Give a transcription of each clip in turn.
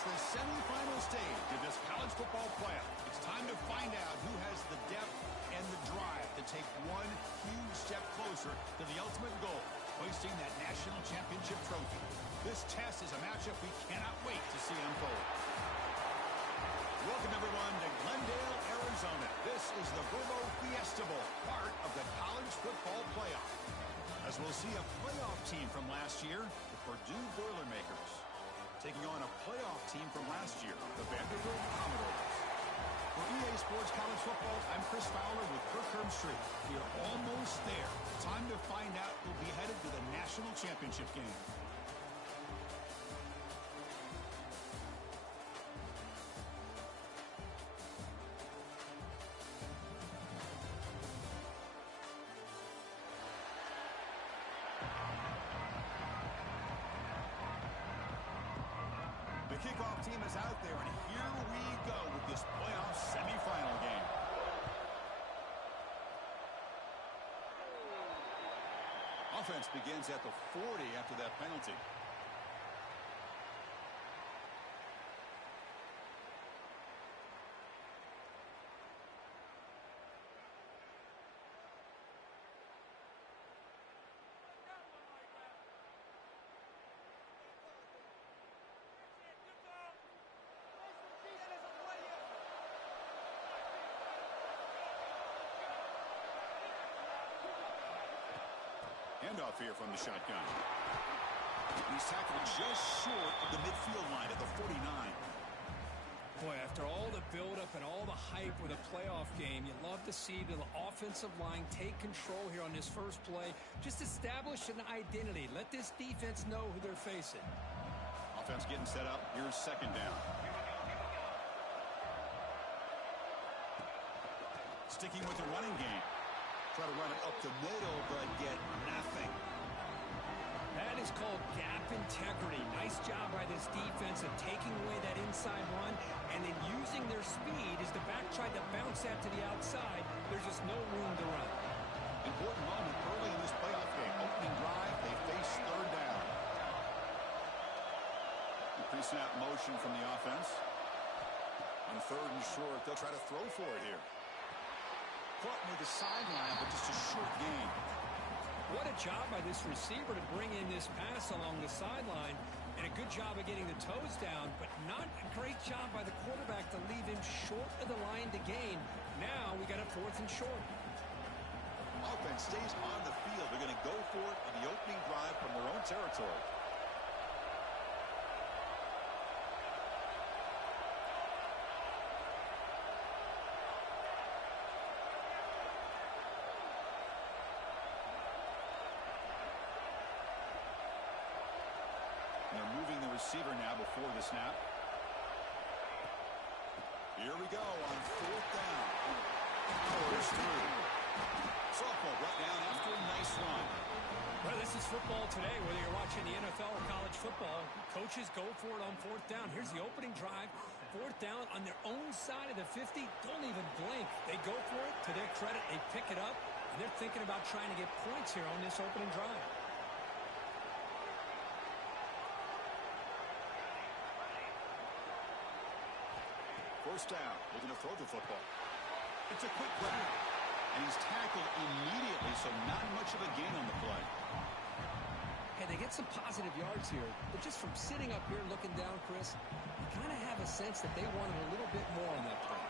It's the semifinal stage of this college football playoff. It's time to find out who has the depth and the drive to take one huge step closer to the ultimate goal, hoisting that national championship trophy. This test is a matchup we cannot wait to see unfold. Welcome, everyone, to Glendale, Arizona. This is the FiestaBowl, part of the college football playoff. As we'll see a playoff team from last year, the Purdue Boilermakers, taking on a playoff team from last year, the Vanderbilt Commodores. For EA Sports College Football, I'm Chris Fowler with Kirk Herbstreit. We are almost there. Time to find out who'll be headed to the national championship game. The kickoff team is out there, and here we go with this playoff semifinal game. Offense begins at the 40 after that penalty. Handoff here from the shotgun. He's tackled just short of the midfield line at the 49. Boy, after all the buildup and all the hype with a playoff game, you love to see the offensive line take control here on this first play. Just establish an identity. Let this defense know who they're facing. Offense getting set up. Here's second down. Sticking with the running game. Try to run it up the middle, but get nothing. That is called gap integrity. Nice job by this defense of taking away that inside run and then using their speed as the back tried to bounce that to the outside. There's just no room to run. Important moment early in this playoff game. Opening drive, they face third down. Pre-snap motion from the offense. On third and short, they'll try to throw for it here. Caught near the sideline, but just a short gain. What a job by this receiver to bring in this pass along the sideline, and a good job of getting the toes down, but not a great job by the quarterback to leave him short of the line to gain. Now we got a fourth and short. Offense stays on the field. They're going to go for it in the opening drive from their own territory. Receiver now before the snap. Here we go on fourth down. Powers through. Softball brought down after a nice run. Well, this is football today, whether you're watching the NFL or college football. Coaches go for it on fourth down. Here's the opening drive. Fourth down on their own side of the 50. Don't even blink. They go for it. To their credit, they pick it up, and they're thinking about trying to get points here on this opening drive. First down, looking to throw the football. It's a quick grab, and he's tackled immediately, so not much of a gain on the play. Hey, they get some positive yards here, but just from sitting up here looking down, Chris, you kind of have a sense that they wanted a little bit more on that play.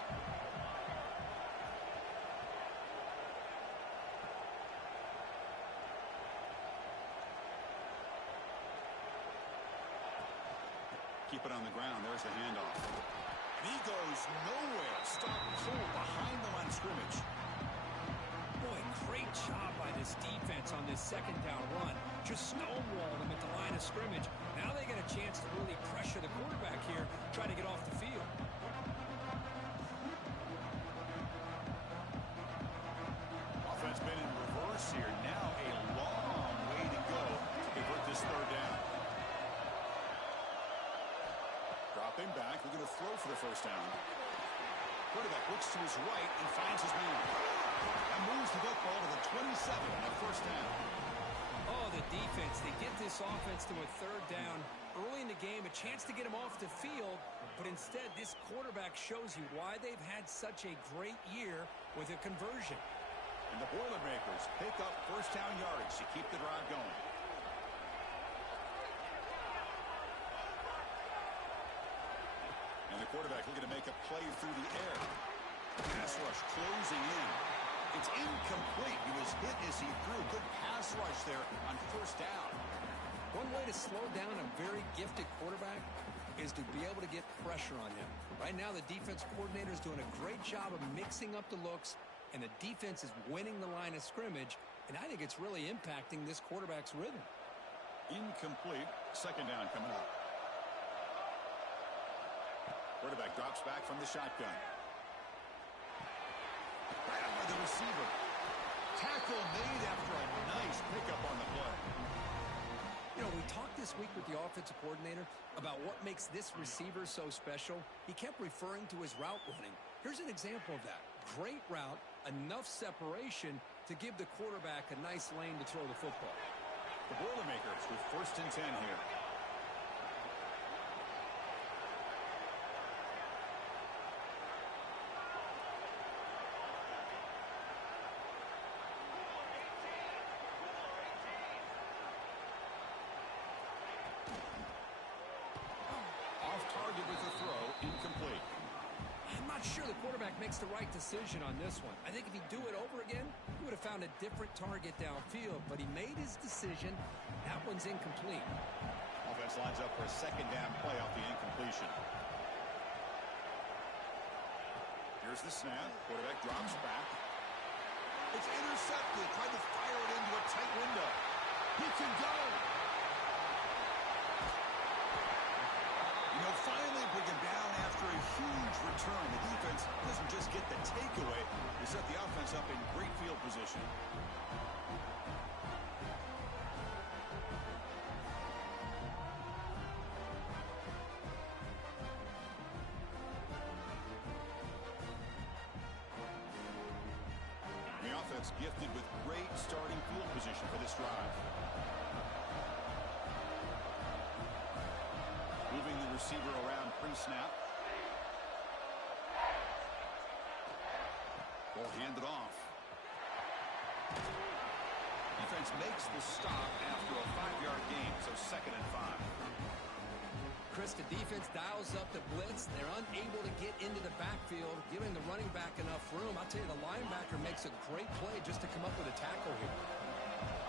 Keep it on the ground. There's the handoff. And he goes nowhere. Stop cold behind the line of scrimmage. Boy, great job by this defense on this second down run. Just stonewalled him at the line of scrimmage. Now they get a chance to really pressure the quarterback here, try to get off the field. Offense been in reverse here. Now a long way to go to convert this third down. Dropping back, we're going to throw for the first down. Quarterback looks to his right and finds his man. And moves the football to the 27 on first down. Oh, the defense. They get this offense to a third down early in the game, a chance to get him off the field, but instead this quarterback shows you why they've had such a great year with a conversion. And the Boilermakers pick up first down yardage to keep the drive going. And the quarterback looking to make a play through the air. Pass rush closing in. It's incomplete. He was hit as he threw. Good pass rush there on first down. One way to slow down a very gifted quarterback is to be able to get pressure on him. Right now, the defense coordinator is doing a great job of mixing up the looks, and the defense is winning the line of scrimmage, and I think it's really impacting this quarterback's rhythm. Incomplete. Second down coming up. Quarterback drops back from the shotgun. Right over the receiver. Tackle made after a nice pickup on the play. You know, we talked this week with the offensive coordinator about what makes this receiver so special. He kept referring to his route running. Here's an example of that. Great route, enough separation to give the quarterback a nice lane to throw the football. The Boilermakers with 1st and 10 here. Sure, the quarterback makes the right decision on this one. I think if he'd do it over again, he would have found a different target downfield, but he made his decision. That one's incomplete. Offense lines up for a second down play off the incompletion. Here's the snap. Quarterback drops back. It's intercepted. Tried to fire it into a tight window. He can go. You know, finally bring him down after a huge return. The defense doesn't just get the takeaway. They set the offense up in great field position. The offense gifted with great starting field position for this drive. Moving the receiver around pre-snap. Ball handed off. Defense makes the stop after a 5-yard gain, so 2nd and 5. Chris, the defense dials up the blitz. They're unable to get into the backfield, giving the running back enough room. I'll tell you, the linebacker makes a great play just to come up with a tackle here.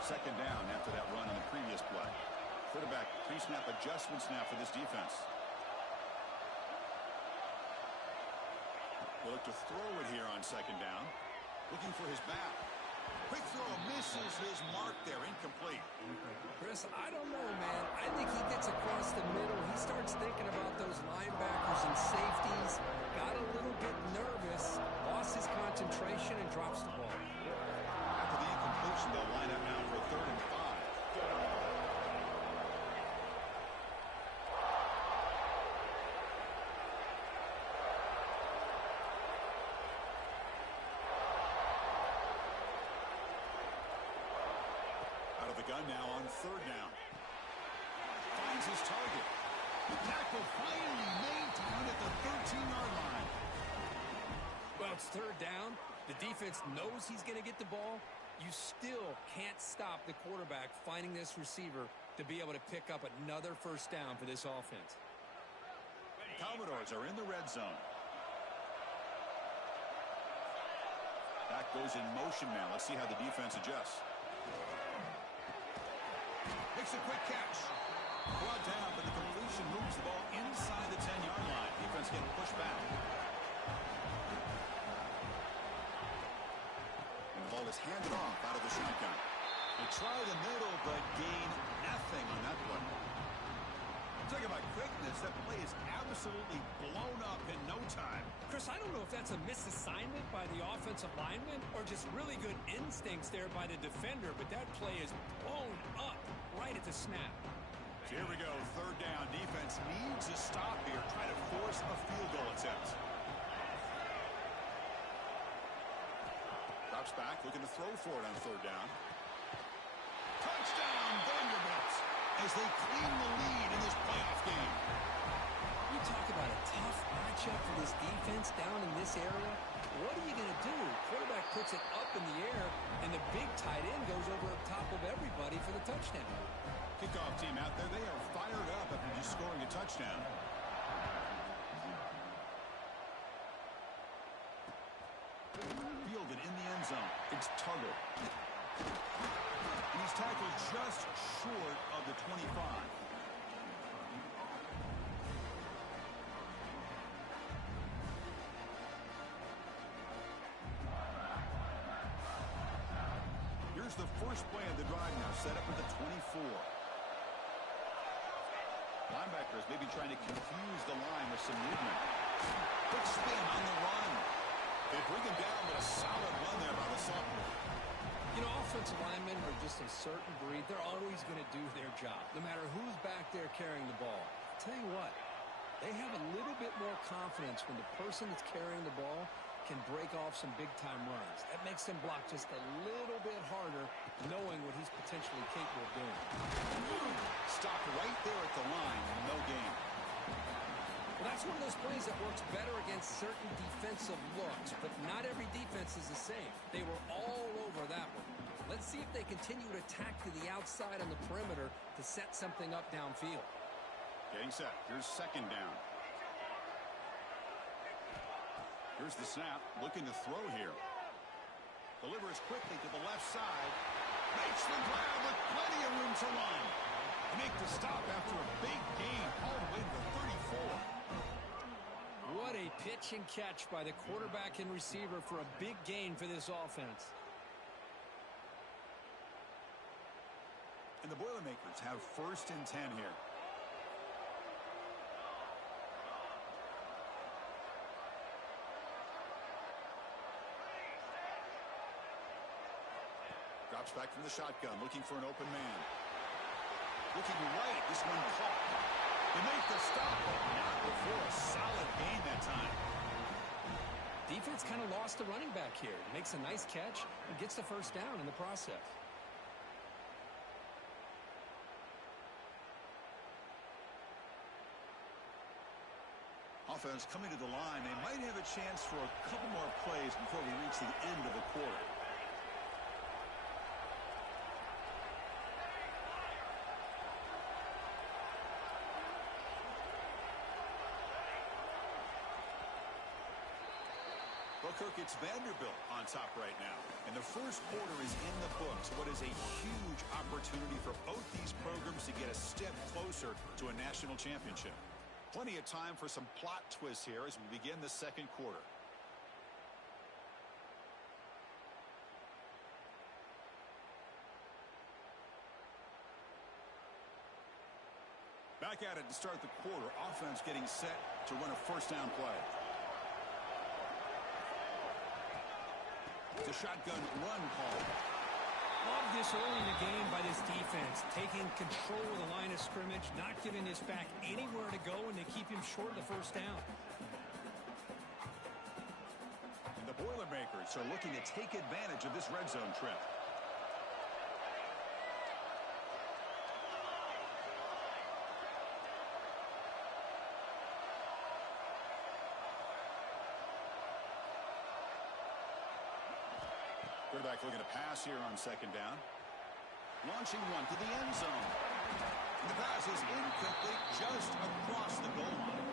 2nd down after that run in the previous play. Quarterback pre-snap adjustments now for this defense. We'll look to throw it here on 2nd down. Looking for his back. Quick throw misses his mark there. Incomplete. Chris, I don't know, man. I think he gets across the middle. He starts thinking about those linebackers and safeties. Got a little bit nervous. Lost his concentration and drops the ball. After the incompletion, they'll line up now for a 3rd and 5. Gun now on 3rd down. Finds his target. The tackle finally made down at the 13-yard line. Well, it's 3rd down. The defense knows he's going to get the ball. You still can't stop the quarterback finding this receiver to be able to pick up another 1st down for this offense. Commodores are in the red zone. Back goes in motion now. Let's see how the defense adjusts. Makes a quick catch. Brought down, but the completion moves the ball inside the 10-yard line. Defense getting pushed back. And the ball is handed off out of the shotgun. They try the middle, but gain nothing on that play. Talking about quickness, that play is absolutely blown up in no time. Chris, I don't know if that's a misassignment by the offensive lineman or just really good instincts there by the defender, but that play is blown up right at the snap. So here we go, 3rd down. Defense needs a stop here, try to force a field goal attempt. Drops back, looking to throw for it on 3rd down. Touchdown! as they claim the lead in this playoff game. You talk about a tough matchup for this defense down in this area. What are you going to do? Quarterback puts it up in the air, and the big tight end goes over the top of everybody for the touchdown. Kickoff team out there, they are fired up after just scoring a touchdown. Fielded in the end zone. It's Tuggle. And he's tackled just short of the 25. Here's the first play of the drive now, set up at the 24. Linebackers maybe trying to confuse the line with some movement. Quick spin on the run. They bring him down with a solid run there by the sophomore. You know, offensive linemen are just a certain breed. They're always going to do their job, no matter who's back there carrying the ball. I'll tell you what, they have a little bit more confidence when the person that's carrying the ball can break off some big-time runs. That makes them block just a little bit harder, knowing what he's potentially capable of doing. Stopped right there at the line, no gain. Well, that's one of those plays that works better against certain defensive looks, but not every defense is the same. They were all over that one. Let's see if they continue to attack to the outside on the perimeter to set something up downfield. Getting set. Here's second down. Here's the snap. Looking to throw here. Delivers quickly to the left side. Makes the grab with plenty of room to run. Make the stop after a big gain all the way to the 34. What a pitch and catch by the quarterback and receiver for a big gain for this offense. And the Boilermakers have first and 10 here. Drops back from the shotgun, looking for an open man. Looking right, this one caught. They make the stop, but not before a solid gain that time. Defense kind of lost the running back here. Makes a nice catch and gets the first down in the process. Offense coming to the line. They might have a chance for a couple more plays before we reach the end of the quarter. Kirk, it's Vanderbilt on top right now. And the first quarter is in the books. What is a huge opportunity for both these programs to get a step closer to a national championship. Plenty of time for some plot twists here as we begin the second quarter. Back at it to start the quarter. Offense getting set to run a first down play. The shotgun run call. Love this early in the game by this defense, taking control of the line of scrimmage, not giving this back anywhere to go, and they keep him short of the first down. And the Boilermakers are looking to take advantage of this red zone trip. Quarterback looking to pass here on second down. Launching one to the end zone. And the pass is incomplete just across the goal line.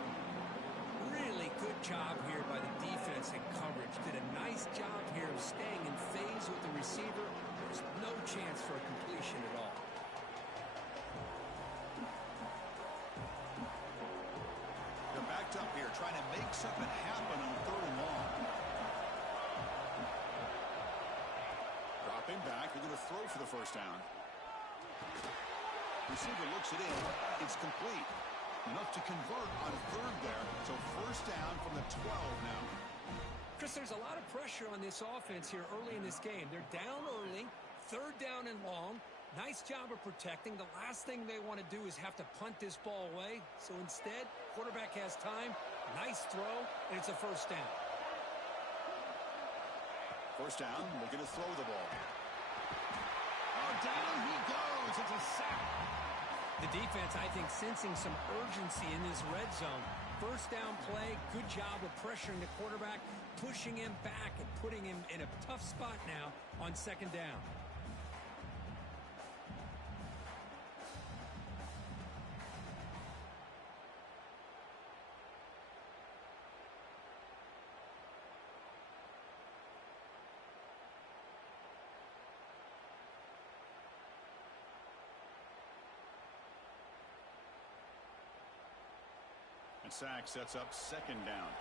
Really good job here by the defense and coverage. Did a nice job here of staying in phase with the receiver. There's no chance for a completion at all. They're backed up here trying to make something happen on third and long. Dropping back, they're going to throw for the first down. Receiver looks it in. It's complete. Enough to convert on third there. So first down from the 12 now. Chris, there's a lot of pressure on this offense here early in this game. They're down early, third down and long. Nice job of protecting. The last thing they want to do is have to punt this ball away. So instead, quarterback has time. Nice throw, and it's a first down. First down, looking to throw the ball. Oh, down he goes. It's a sack. The defense, I think, sensing some urgency in this red zone. First down play, good job of pressuring the quarterback, pushing him back and putting him in a tough spot now on second down. Sack sets up second down.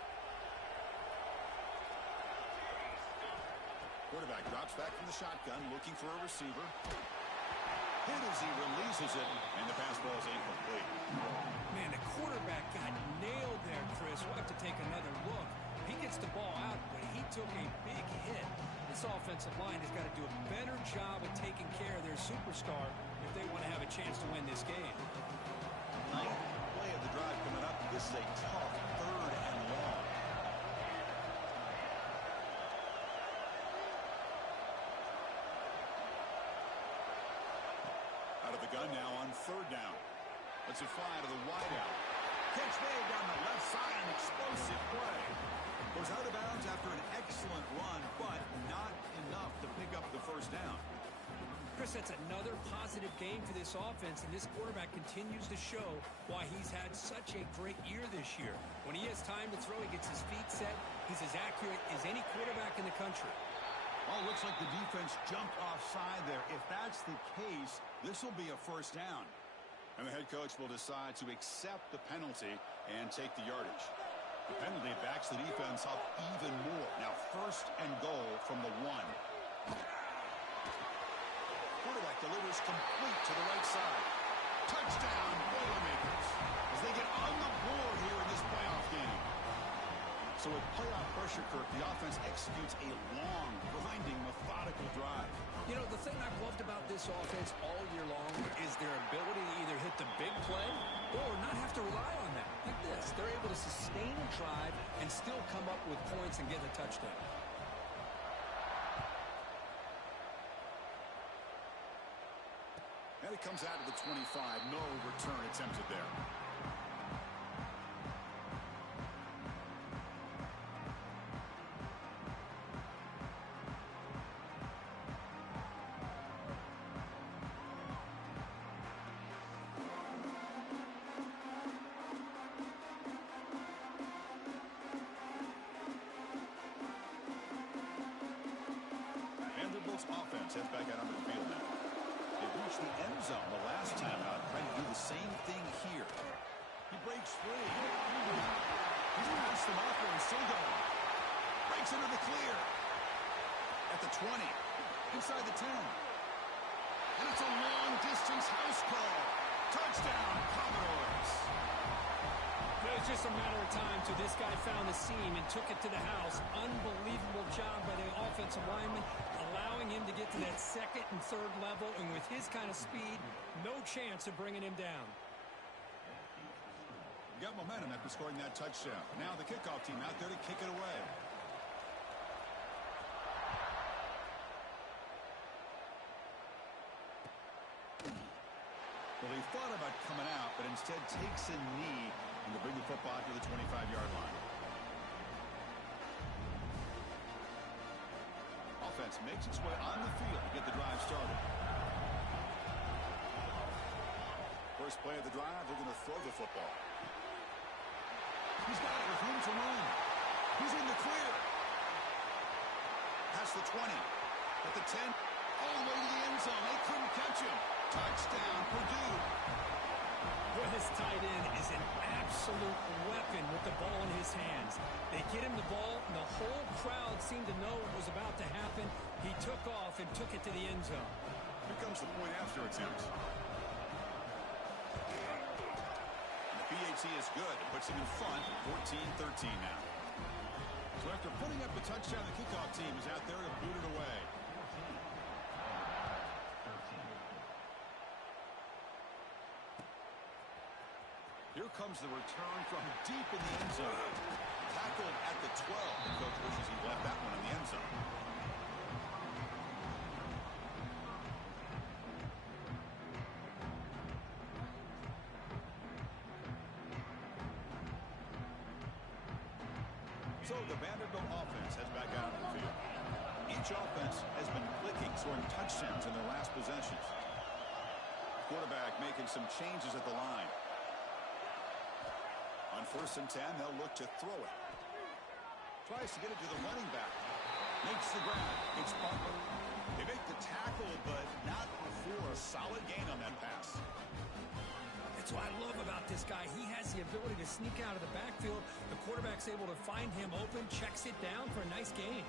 Quarterback drops back from the shotgun, looking for a receiver. Hit as he releases it, and the pass ball is incomplete. Man, the quarterback got nailed there, Chris. We'll have to take another look. He gets the ball out, but he took a big hit. This offensive line has got to do a better job of taking care of their superstar if they want to have a chance to win this game. Play of the drive coming up. This is a tough third and long. Out of the gun now on third down. Let's it fly to the wideout. Catch made down the left side. An explosive play. Goes out of bounds after an excellent run, but not enough to pick up the first down. Chris, that's another positive game for this offense, and this quarterback continues to show why he's had such a great year this year. When he has time to throw, he gets his feet set. He's as accurate as any quarterback in the country. Well, looks like the defense jumped offside there. If that's the case, this will be a first down. And the head coach will decide to accept the penalty and take the yardage. The penalty backs the defense up even more. Now first and goal from the 1. Quarterback delivers complete to the right side. Touchdown, Boilermakers, as they get on the board here in this playoff game. So with playoff pressure, Kirk, the offense executes a long, grinding, methodical drive. You know, the thing I've loved about this offense all year long is their ability to either hit the big play or not have to rely on that. Like this, they're able to sustain a drive and still come up with points and get a touchdown. And it comes out of the 25. No return attempted there. Vanderbilt's offense heads back out onto the field now. They reached the end zone the last time out, trying to do the same thing here. He breaks free. He's passed them off there and still going. Breaks into the clear. At the 20. Inside the 10. And it's a long-distance house call. Touchdown, Commodores. It was just a matter of time till this guy found the seam and took it to the house. Unbelievable job by the offensive lineman, allowing him to get to that second and third level, and with his kind of speed, no chance of bringing him down. Got momentum after scoring that touchdown. Now the kickoff team out there to kick it away. Well, he thought about coming out, but instead takes a knee and to bring the football to the 25-yard line. Offense makes its way on the field to get the drive started. First play of the drive, they're going to throw the football. He's got it with room to run. He's in the clear. Past the 20. At the 10. All the way to the end zone. They couldn't catch him. Touchdown, Purdue. Boy, this tight end is an absolute weapon with the ball in his hands. They get him the ball, and the whole crowd seemed to know what was about to happen. He took off and took it to the end zone. Here comes the point after attempt. And the PAT is good. It puts him in front, 14-13 now. So after putting up the touchdown, the kickoff team is out there to boot it away. Here comes the return from deep in the end zone. Tackled at the 12. The coach wishes he left that one in the end zone. So the Vanderbilt offense heads back out on the field. Each offense has been clicking, scoring touchdowns in their last possessions. Quarterback making some changes at the line. On 1st and 10, they'll look to throw it. Tries to get it to the running back. Makes the grab. It's Butler. They make the tackle, but not before a solid gain on that pass. That's what I love about this guy. He has the ability to sneak out of the backfield. The quarterback's able to find him open, checks it down for a nice gain.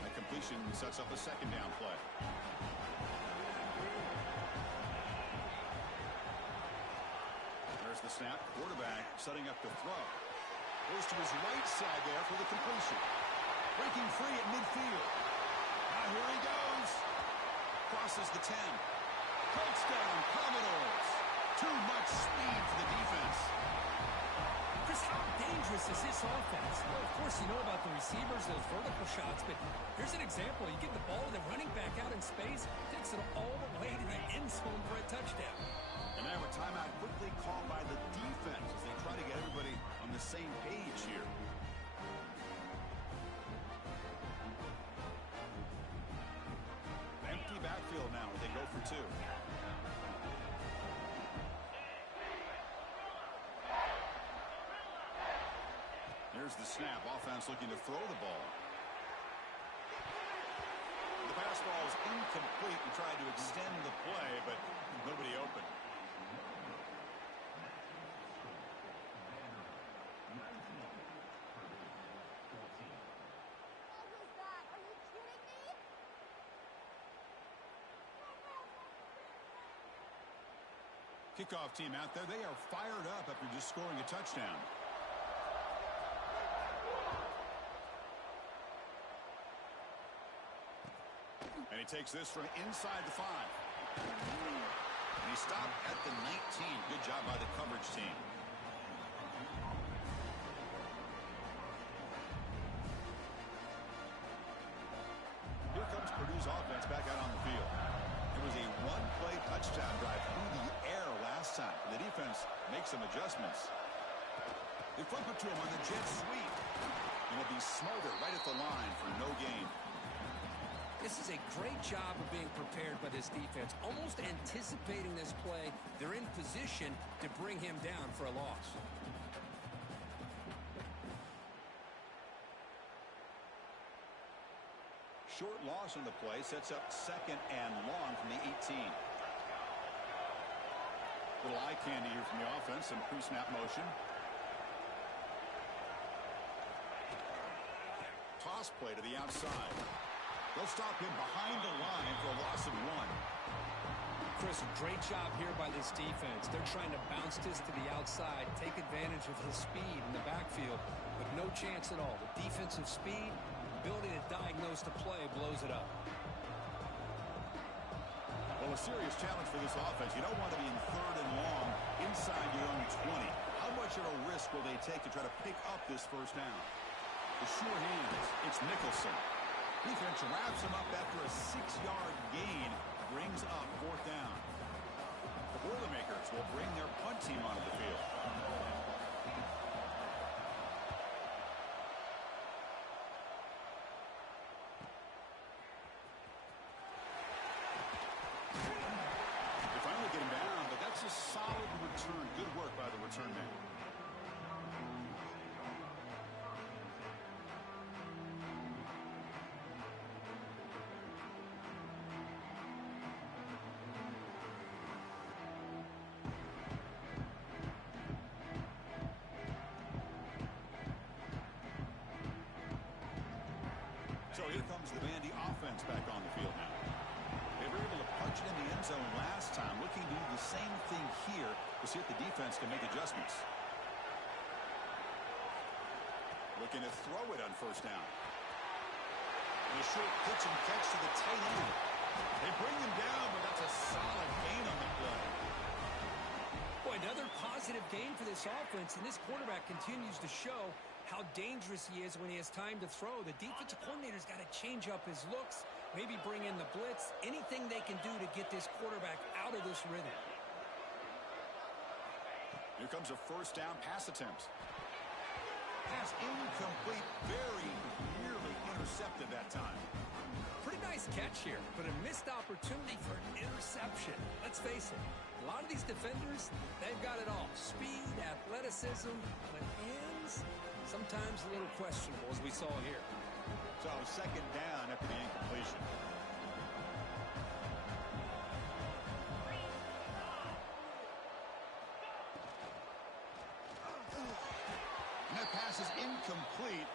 That completion sets up a 2nd down play. There's the snap. Quarterback setting up to throw. Goes to his right side there for the completion. Breaking free at midfield. Now here he goes. Crosses the 10. Touchdown, Commodores. Too much speed for the defense. Chris, how dangerous is this offense? Well, of course, you know about the receivers, those vertical shots, but here's an example. You get the ball to the running back out in space, takes it all the way to the end zone for a touchdown. And now a timeout quickly called by the defense as they try to get everybody on the same page here. Empty backfield now as they go for 2. Here's the snap. Offense looking to throw the ball. The pass ball is incomplete and tried to extend the play, but nobody open. Kickoff team out there. They are fired up after just scoring a touchdown. And he takes this from inside the 5. And he stopped at the 19. Good job by the coverage team. Here comes Purdue's offense back out on the field. It was a 1-play touchdown drive through the air last time. The defense makes some adjustments. They flip it to him on the jet sweep. And it'll be smothered right at the line for no gain. This is a great job of being prepared by this defense. Almost anticipating this play. They're in position to bring him down for a loss. Short loss on the play sets up 2nd and long from the 18. Little eye candy here from the offense. Some pre-snap motion. Toss play to the outside. They'll stop him behind the line for a loss of 1. Chris, a great job here by this defense. They're trying to bounce this to the outside, take advantage of his speed in the backfield, but no chance at all. The defensive speed, ability to diagnose the play, blows it up. Well, a serious challenge for this offense. You don't want to be in 3rd and long inside your own 20. How much of a risk will they take to try to pick up this 1st down? The sure hands, it's Nicholson. Defense wraps him up after a 6-yard gain, brings up 4th down. The Boilermakers will bring their punt team onto the field. They finally get him down, but that's a solid return. Good work by the return man. So here comes the Vandy offense back on the field now. They were able to punch it in the end zone last time. Looking to do the same thing here to see if the defense can make adjustments. Looking to throw it on 1st down. And a short pitch and catch to the tight end. They bring him down, but that's a solid gain on the play. Boy, another positive gain for this offense, and this quarterback continues to show how dangerous he is when he has time to throw. The defensive coordinator's got to change up his looks, maybe bring in the blitz, anything they can do to get this quarterback out of this rhythm. Here comes a 1st down pass attempt. Pass incomplete, very nearly intercepted that time. Pretty nice catch here, but a missed opportunity for an interception. Let's face it, a lot of these defenders, they've got it all. Speed, athleticism, but hands, sometimes a little questionable, as we saw here. So second down after the incompletion. And that pass is incomplete.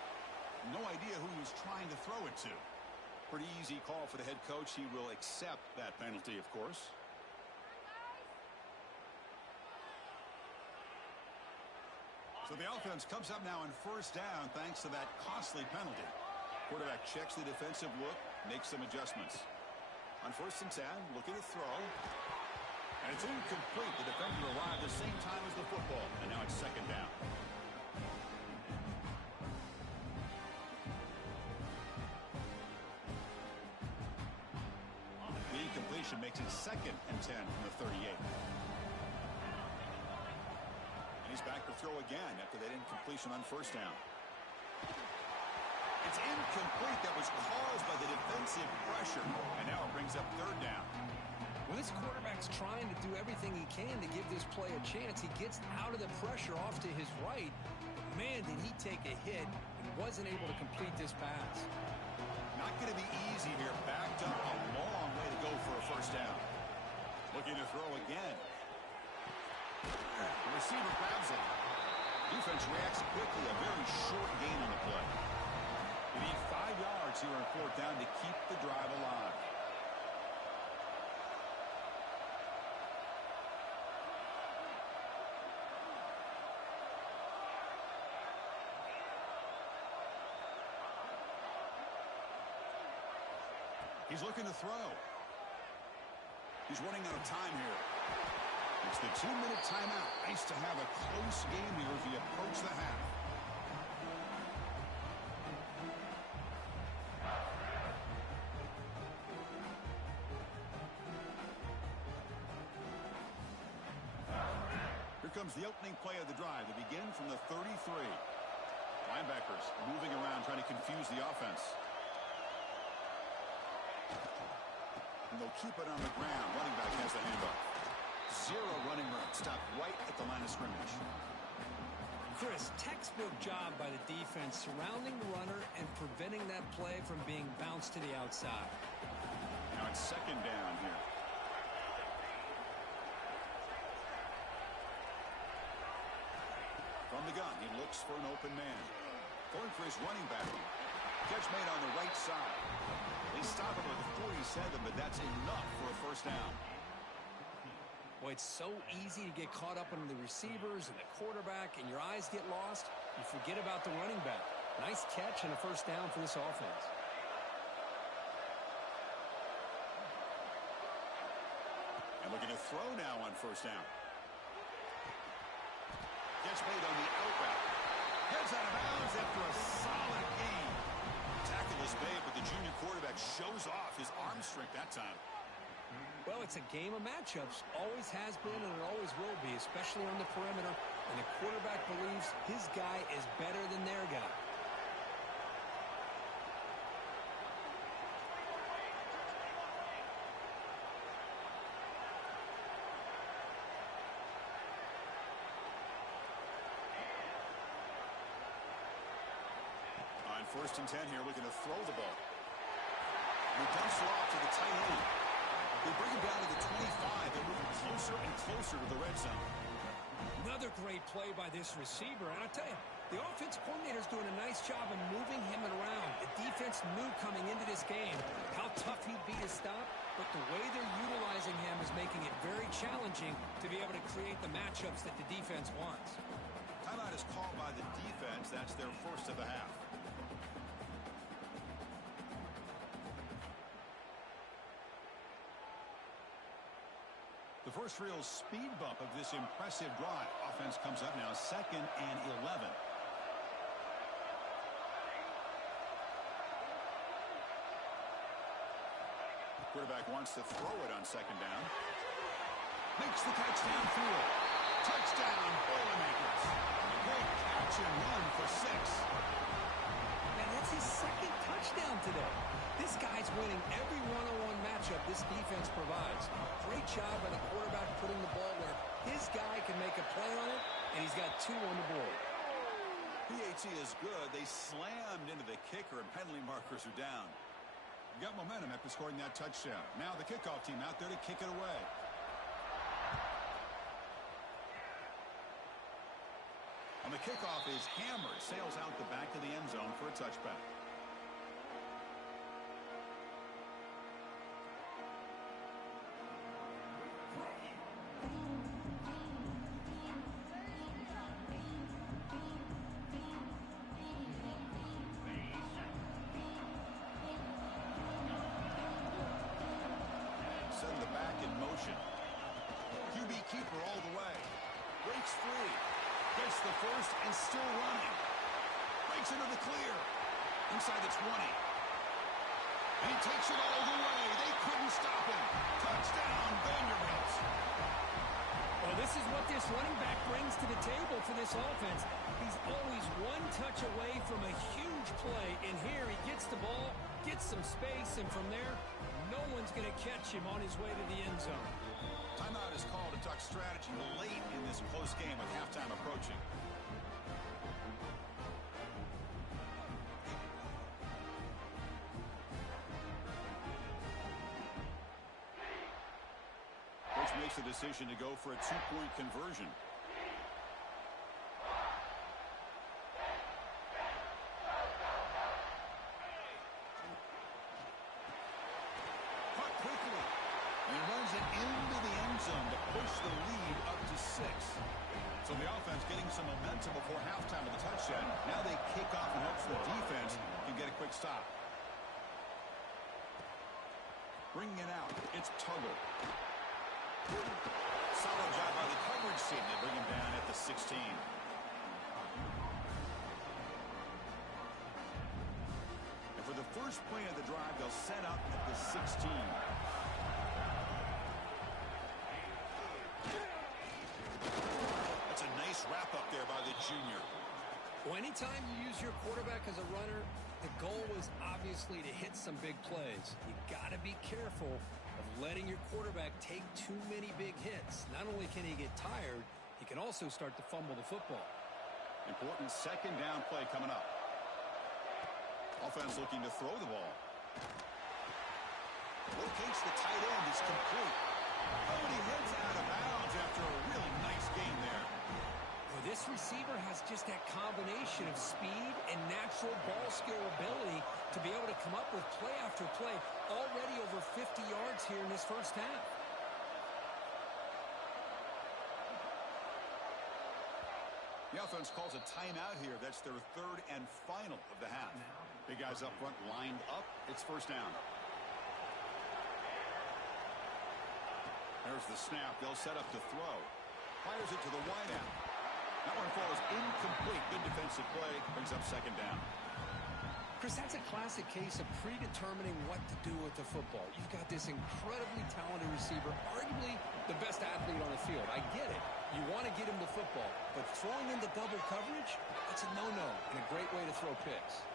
No idea who he was trying to throw it to. Pretty easy call for the head coach. He will accept that penalty, of course. So the offense comes up now on first down thanks to that costly penalty. Quarterback checks the defensive look, makes some adjustments. On 1st and 10, looking to throw. And it's incomplete. The defender arrived the same time as the football. And now it's second down. The incompletion makes it 2nd and 10 from the 38. He's back to throw again after that incompletion on first down. It's incomplete. That was caused by the defensive pressure. And now it brings up 3rd down. Well, this quarterback's trying to do everything he can to give this play a chance. He gets out of the pressure off to his right. But man, did he take a hit and wasn't able to complete this pass. Not going to be easy here. Backed up a long way to go for a first down. Looking to throw again. The receiver grabs it. Defense reacts quickly. A very short gain on the play. You need 5 yards here on 4th down to keep the drive alive. He's looking to throw. He's running out of time here. It's the 2-minute timeout. Nice to have a close game here as we approach the half. Here comes the opening play of the drive. They begin from the 33. Linebackers moving around, trying to confuse the offense. And they'll keep it on the ground. Running back has the handoff. 0 running room. Stopped right at the line of scrimmage. Chris, textbook job by the defense surrounding the runner and preventing that play from being bounced to the outside. Now it's second down here. From the gun, he looks for an open man. Going for his running back. Catch made on the right side. They stop him at the 47, but that's enough for a first down. Boy, it's so easy to get caught up in the receivers and the quarterback, and your eyes get lost. You forget about the running back. Nice catch and a first down for this offense. And looking to throw now on first down. Catch made on the out route. Heads out of bounds after a solid gain. Tackle is made, but the junior quarterback shows off his arm strength that time. Well, it's a game of matchups. Always has been, and it always will be, especially on the perimeter. And the quarterback believes his guy is better than their guy. On 1st and 10 here, looking to throw the ball. He dumps it off to the tight end. They bring him down to the 25. They're moving closer and closer to the red zone. Another great play by this receiver. And I'll tell you, the offense coordinator's doing a nice job of moving him around. The defense knew coming into this game how tough he'd be to stop, but the way they're utilizing him is making it very challenging to be able to create the matchups that the defense wants. Timeout is called by the defense. That's their first of the half. The first real speed bump of this impressive drive. Offense comes up now 2nd and 11. Quarterback wants to throw it on 2nd down. Makes the catch downfield. Touchdown, Boilermakers. A great catch and run for 6. today. This guy's winning every one-on-one matchup this defense provides. Great job by the quarterback putting the ball where his guy can make a play on it, and he's got 2 on the board. PAT is good. They slammed into the kicker, and penalty markers are down. You got momentum after scoring that touchdown. Now the kickoff team out there to kick it away. On the kickoff is Hammer. Sails out the back of the end zone for a touchback. Send the back in motion. QB keeper all the way. Breaks free. Gets the first and still running. Breaks into the clear. Inside the 20. And he takes it all the way. They couldn't stop him. Touchdown, Vanderbilt. Well, this is what this running back brings to the table for this offense. He's always one touch away from a huge play. And here he gets the ball, gets some space, and from there, no one's going to catch him on his way to the end zone. Timeout is called to talk strategy late in this close game with halftime approaching. Coach makes the decision to go for a 2-point conversion. Caught quickly. And he runs it into the end zone to push the lead up to 6. So the offense getting some momentum before halftime with the touchdown. Now they kick off in hopes the defense can get a quick stop. Bringing it out. It's Tuggle. Solid job by the coverage team. They bring him down at the 16. And for the first play of the drive, they'll set up at the 16. That's a nice wrap up there by the junior. Well, anytime you use your quarterback as a runner, the goal is obviously to hit some big plays. You got to be careful of letting your quarterback take too many big hits. Not only can he get tired, he can also start to fumble the football. Important second down play coming up. Offense looking to throw the ball. Locates the tight end. It's complete. Oh, and he heads out of bounds after a really nice game there. Well, this receiver has just that combination of speed and natural ball skill ability to be able to come up with play after play. Already over 50 yards here in this first half. The offense calls a timeout here. That's their third and final of the half. Big guys up front lined up. It's first down. There's the snap. They'll set up to throw. Fires it to the wideout. That one falls incomplete. Good defensive play. Brings up second down. Chris, that's a classic case of predetermining what to do with the football. You've got this incredibly talented receiver, arguably the best athlete on the field. I get it. You want to get him the football, but throwing into double coverage, that's a no-no and a great way to throw picks.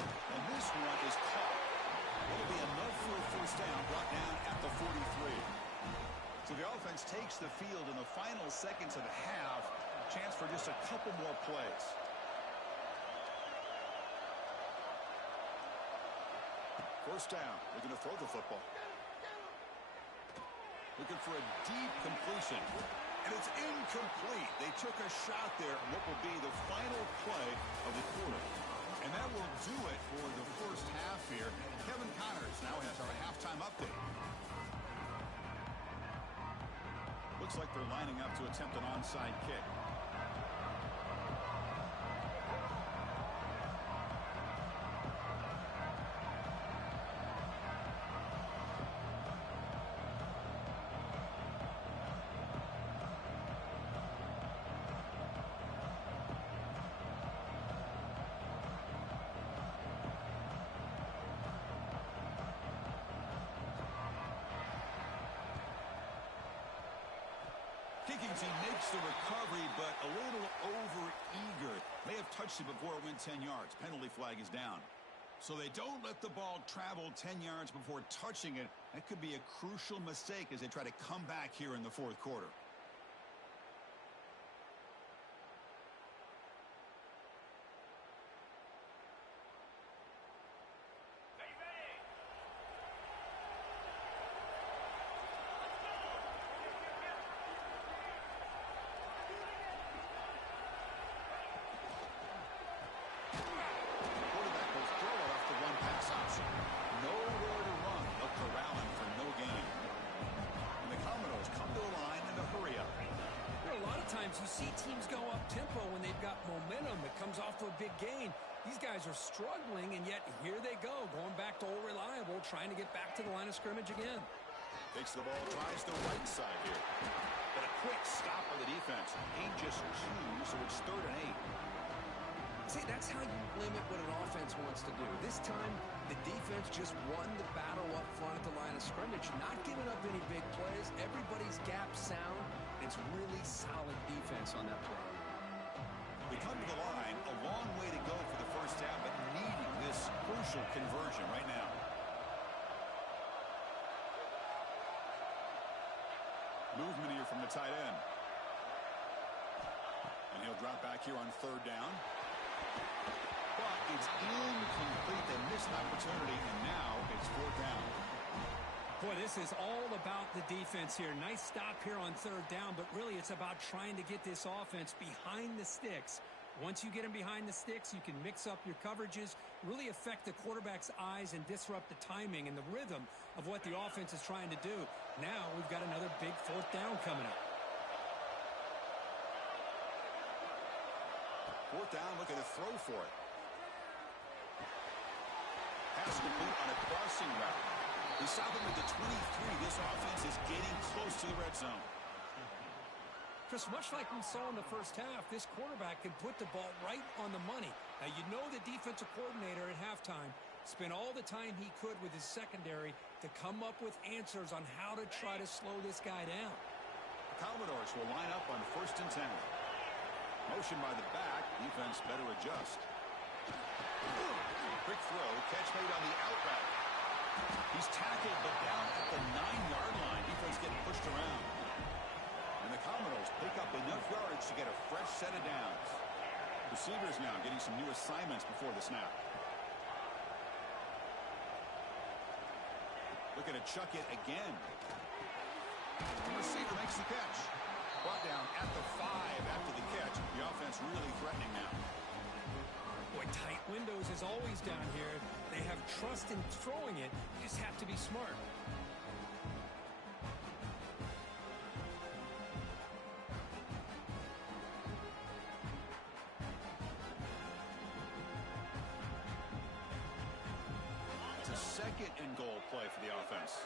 And this one is caught. It'll be enough for a first down, brought down at the 43. So the offense takes the field in the final seconds of the half. Chance for just a couple more plays. First down. They're going to throw the football. Looking for a deep completion. And it's incomplete. They took a shot there. What will be the final play of the quarter. And that will do it for the first half here. Kevin Connors now has our halftime update. Looks like they're lining up to attempt an onside kick. Kicking team makes the recovery, but a little over-eager. May have touched touched it before it went 10 yards. Penalty flag is down. So they don't let the ball travel 10 yards before touching it. That could be a crucial mistake as they try to come back here in the fourth quarter. You see teams go up tempo when they've got momentum. It comes off to a big gain. These guys are struggling, and yet here they go, going back to old reliable, trying to get back to the line of scrimmage again. Takes the ball, tries the right side here. But a quick stop of the defense. Gain just 2, so it's 3rd and 8. See, that's how you limit what an offense wants to do. This time, the defense just won the battle up front at the line of scrimmage, not giving up any big plays. Everybody's gap sound. It's really solid defense on that play. They come to the line, a long way to go for the first half, but needing this crucial conversion right now. Movement here from the tight end. And he'll drop back here on 3rd down. But it's incomplete. They missed an opportunity, and now it's 4th down. Boy, this is all about the defense here. Nice stop here on 3rd down, but really it's about trying to get this offense behind the sticks. Once you get them behind the sticks, you can mix up your coverages, really affect the quarterback's eyes and disrupt the timing and the rhythm of what the offense is trying to do. Now we've got another big 4th down coming up. 4th down, look at the throw for it. Pass complete on a crossing route. We saw them at the 23. This offense is getting close to the red zone. Chris, much like we saw in the first half, this quarterback can put the ball right on the money. Now, you know the defensive coordinator at halftime spent all the time he could with his secondary to come up with answers on how to try to slow this guy down. The Commodores will line up on 1st and 10. Motion by the back. Defense better adjust. Quick throw. Catch made on the out route. He's tackled, but down at the 9-yard line. Defense getting pushed around. And the Commodores pick up enough yards to get a fresh set of downs. Receivers now getting some new assignments before the snap. Looking to chuck it again. The receiver makes the catch. Brought down at the 5 after the catch. The offense really threatening now. Boy, tight windows is always down here. They have trust in throwing it. You just have to be smart. It's a 2nd and goal play for the offense.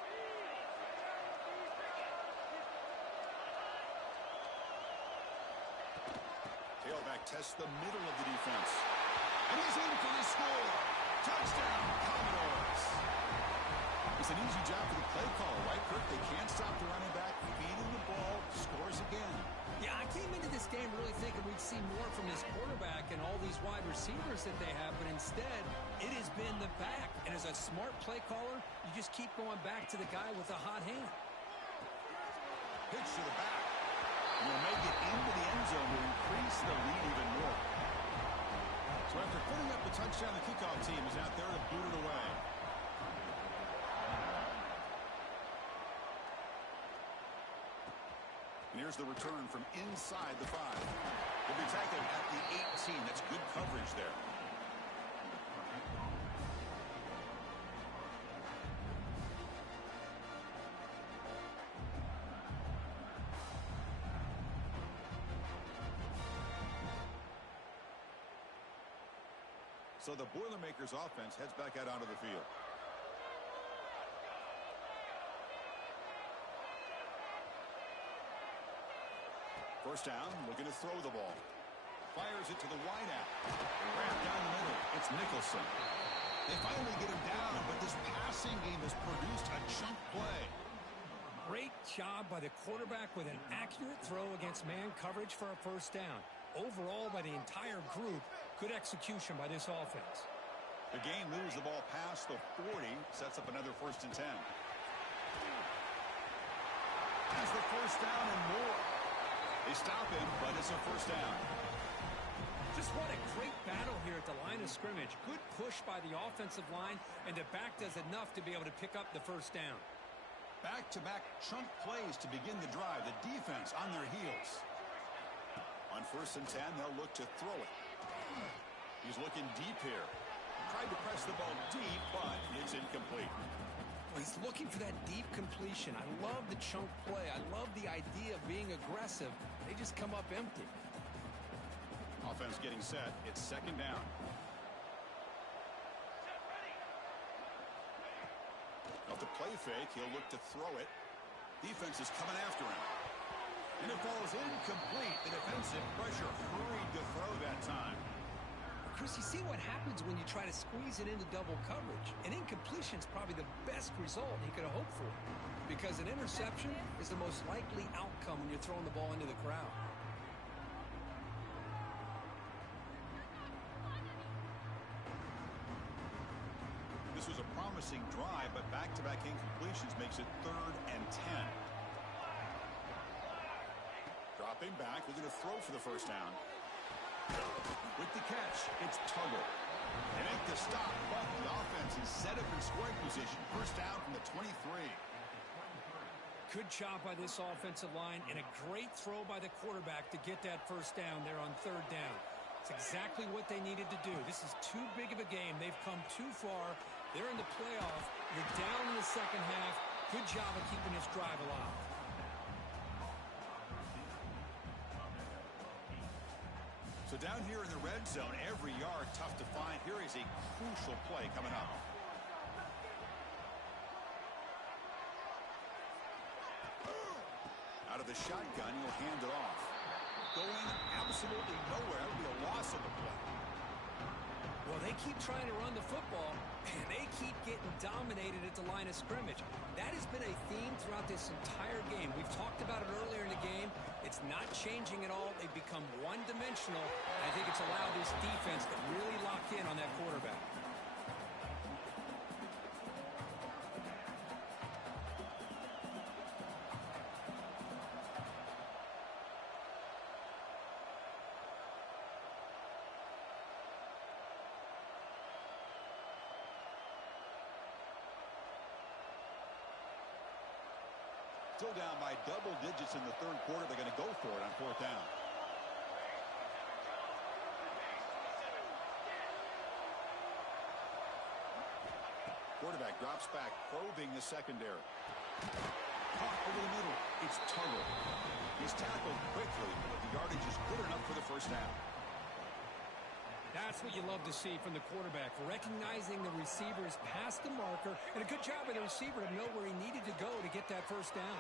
Tailback tests the middle of the defense. And he's in for the score. Touchdown, Commodores. It's an easy job for the play caller, right, Kirk? They can't stop the running back. Feeding the ball, scores again. Yeah, I came into this game really thinking we'd see more from this quarterback and all these wide receivers that they have, but instead, it has been the back. And as a smart play caller, you just keep going back to the guy with the hot hand. Pitch to the back. And he'll make it into the end zone to increase the lead even more. So after putting up the touchdown, the kickoff team is out there to boot it away. And here's the return from inside the 5. They'll be tackled at the 18. That's good coverage there. So the Boilermakers offense heads back out onto the field. First down, looking to throw the ball. Fires it to the wideout. Wrapped down the middle. It's Nicholson. They finally get him down, but this passing game has produced a chunk play. Great job by the quarterback with an accurate throw against man coverage for a first down. overall by the entire group, good execution by this offense. The game moves the ball past the 40, sets up another 1st and 10. Has the first down and more. They stop him, but it's a 1st down. Just what a great battle here at the line of scrimmage. Good push by the offensive line, and the back does enough to be able to pick up the 1st down. Back-to-back chunk plays to begin the drive. The defense on their heels. On 1st and 10, they'll look to throw it. He's looking deep here. Tried to press the ball deep, but it's incomplete. Well, he's looking for that deep completion. I love the chunk play. I love the idea of being aggressive. They just come up empty. Offense getting set. It's 2nd down. Off the play fake, he'll look to throw it. Defense is coming after him. And it falls incomplete. The defensive pressure hurried to throw that time. Chris, you see what happens when you try to squeeze it into double coverage. An incompletion is probably the best result he could have hoped for, because an interception is the most likely outcome when you're throwing the ball into the crowd. This was a promising drive, but back-to-back incompletions makes it 3rd and 10. Dropping back, we're going to throw for the 1st down. With the catch, it's Tuggle. They make the stop, but the offense is set up in scoring position. 1st down from the 23. Good job by this offensive line, and a great throw by the quarterback to get that 1st down there on 3rd down. It's exactly what they needed to do. This is too big of a game. They've come too far. They're in the playoff. You're down in the 2nd half. Good job of keeping this drive alive. So down here in the red zone, every yard tough to find. Here is a crucial play coming up. Out of the shotgun, he'll hand it off. Going absolutely nowhere. That would be a loss of the play. Well, they keep trying to run the football, and they keep getting dominated at the line of scrimmage. That has been a theme throughout this entire game. We've talked about it earlier in the game. It's not changing at all. They've become one-dimensional. I think it's allowed this defense to really lock in on that quarterback. Still down by double digits in the 3rd quarter. They're going to go for it on 4th down. Quarterback drops back, probing the secondary. Caught over the middle. It's Tuggle. He's tackled quickly, but the yardage is good enough for the 1st down. That's what you love to see from the quarterback, recognizing the receivers past the marker, and a good job by the receiver to know where he needed to go to get that 1st down.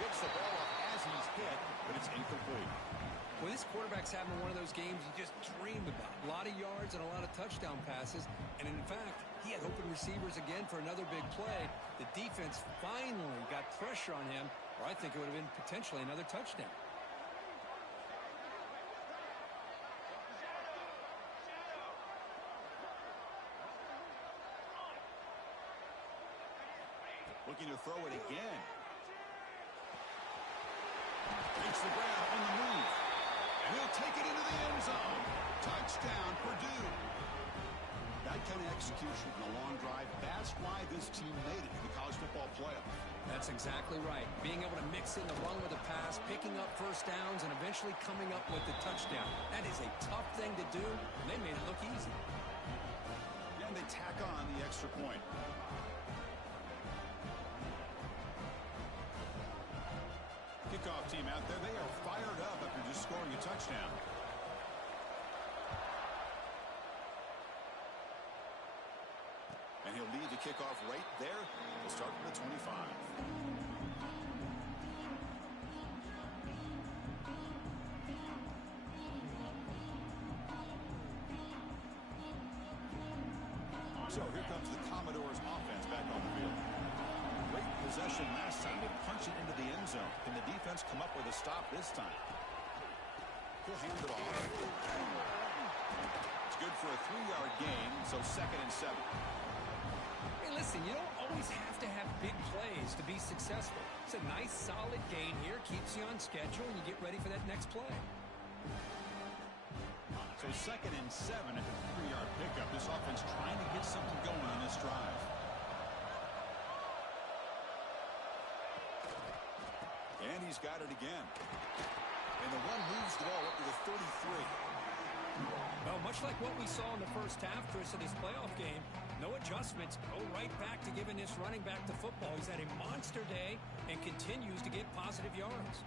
Gets the ball up as he's hit, but it's incomplete. Well, this quarterback's having one of those games you just dream about. A lot of yards and a lot of touchdown passes, and in fact, he had open receivers again for another big play. The defense finally got pressure on him, or I think it would have been potentially another touchdown. Looking to throw it again. Makes the grab on the move. And he'll take it into the end zone. Touchdown, Purdue. That kind of execution in a long drive, that's why this team made it to the college football playoff. That's exactly right. Being able to mix in the run with the pass, picking up 1st downs, and eventually coming up with the touchdown. That is a tough thing to do, and they made it look easy. And they tack on the extra point. Kickoff team out there, they are fired up after just scoring a touchdown. And he'll lead the kickoff right there. We'll start from the 25. So here comes the Commodores offense back on the field. Great possession last time. They punch it into the end zone. Can the defense come up with a stop this time? He'll hand it off. It's good for a 3-yard gain, so 2nd and 7. Hey, listen, you don't always have to have big plays to be successful. It's a nice, solid gain here. Keeps you on schedule, and you get ready for that next play. So 2nd and 7 at the 3-yard pickup. This offense trying to get something going on this drive. And he's got it again. And the run moves the ball up to the 33. Well, much like what we saw in the first half, Chris, of this playoff game, no adjustments. Go right back to giving this running back the football. He's had a monster day and continues to get positive yards.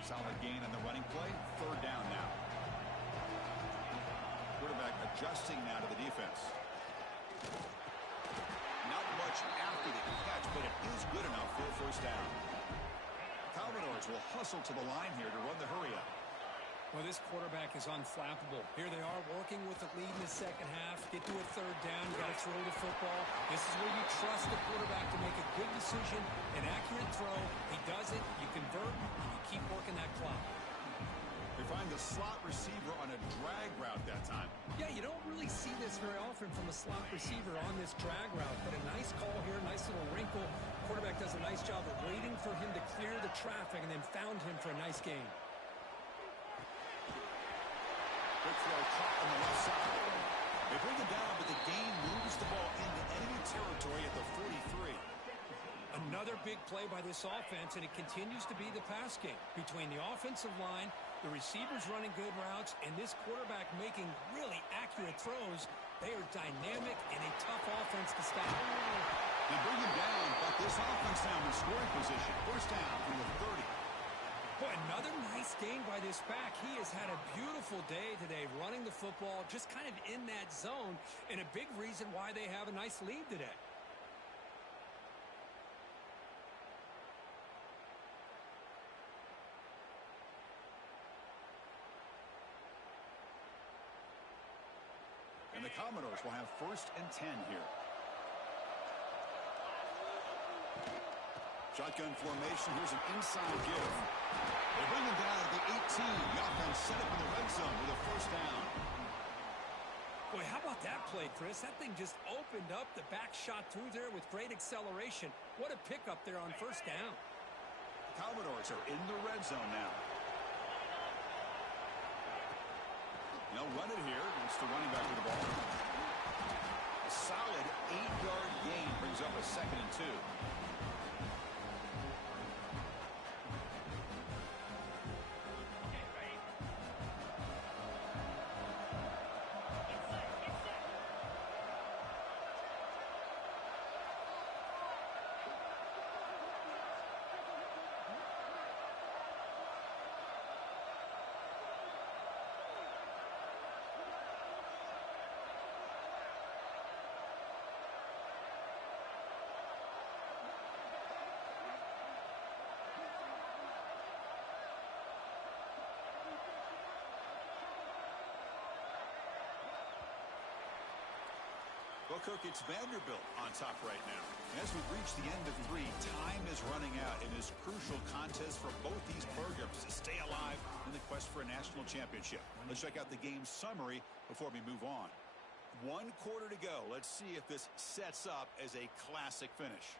Solid gain on the running play. 3rd down now. Quarterback adjusting now to the defense. Not much after the catch, but it is good enough for a 1st down. Commodores will hustle to the line here to run the hurry up. Well, this quarterback is unflappable. Here they are working with the lead in the second half. Get to a 3rd down. You got to throw the football. This is where you trust the quarterback to make a good decision, an accurate throw. He does it. You convert, and you keep working that clock. They find the slot receiver on a drag route that time. Yeah, you don't really see this very often from a slot receiver on this drag route, but a nice call here, nice little wrinkle. Quarterback does a nice job of waiting for him to clear the traffic and then found him for a nice gain. Quick throw caught on the left side. They bring him down, but the gain moves the ball into enemy territory at the 43. Another big play by this offense, and it continues to be the pass game between the offensive line, the receivers running good routes, and this quarterback making really accurate throws. They are dynamic and a tough offense to stop. They bring him down, but this offense now in scoring position. 1st down from the 30. Boy, another nice gain by this back. He has had a beautiful day today running the football, just kind of in that zone, and a big reason why they have a nice lead today. And the Commodores will have 1st and 10 here. Shotgun formation. Here's an inside give. They bring him down at the 18. The offense set up in the red zone with a 1st down. Boy, how about that play, Chris? That thing just opened up. The back shot through there with great acceleration. What a pickup there on 1st down. Commodores are in the red zone now. They'll run it here. It's the running back with the ball. A solid 8-yard gain brings up a 2nd and 2. Well, Cook, it's Vanderbilt on top right now. As we reach the end of 3, time is running out in this crucial contest for both these programs to stay alive in the quest for a national championship. Let's check out the game summary before we move on. 1 quarter to go. Let's see if this sets up as a classic finish.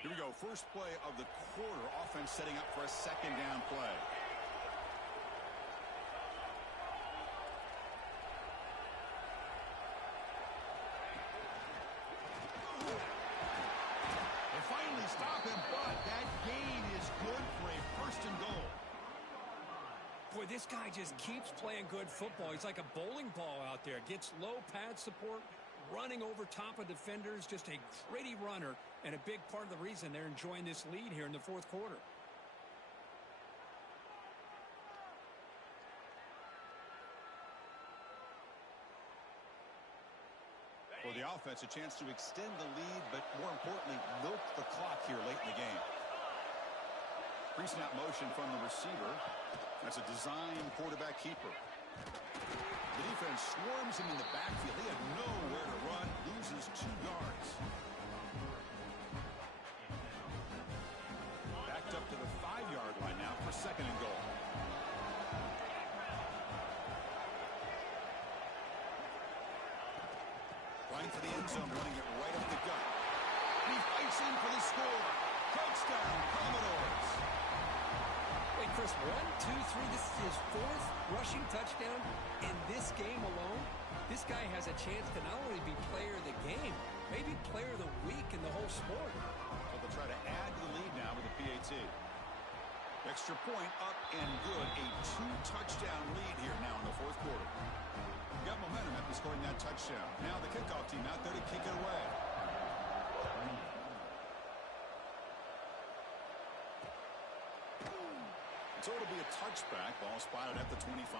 Here we go. First play of the quarter. Offense setting up for a 2nd down play. Stop him, but that gain is good for a 1st and goal. Boy, this guy just keeps playing good football. He's like a bowling ball out there. Gets low pad support, running over top of defenders. Just a gritty runner, and a big part of the reason they're enjoying this lead here in the 4th quarter. For the offense, a chance to extend the lead, but more importantly, milk the clock here late in the game. Pre-snap motion from the receiver. That's a design quarterback keeper. The defense swarms him in the backfield. He had nowhere to run, loses 2 yards. Backed up to the 5-yard line now for 2nd and goal. Running for the end zone, running it right up the gut. And he fights in for the score. Touchdown, Commodores. Wait, Chris, 1, 2, 3. This is his 4th rushing touchdown in this game alone. This guy has a chance to not only be player of the game, maybe player of the week in the whole sport. So they'll try to add to the lead now with the PAT. Extra point up and good. A 2-touchdown lead here now in the 4th quarter. Got momentum after scoring that touchdown. Now the kickoff team out there to kick it away. So it'll be a touchback. Ball spotted at the 25.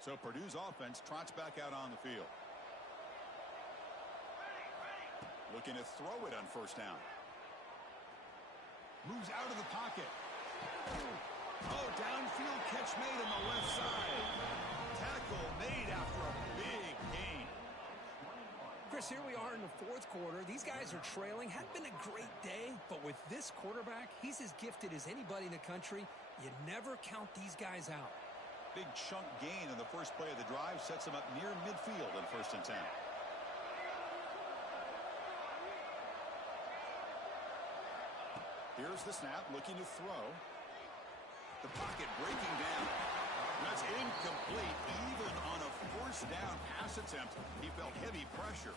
So Purdue's offense trots back out on the field. Looking to throw it on 1st down. Moves out of the pocket. Oh, downfield catch made on the left side. Tackle made after a big gain. Chris, here we are in the 4th quarter. These guys are trailing. Hadn't been a great day, but with this quarterback, he's as gifted as anybody in the country. You never count these guys out. Big chunk gain on the first play of the drive sets him up near midfield on 1st and 10. Here's the snap, looking to throw. The pocket breaking down. That's incomplete. Even on a 1st down pass attempt, he felt heavy pressure.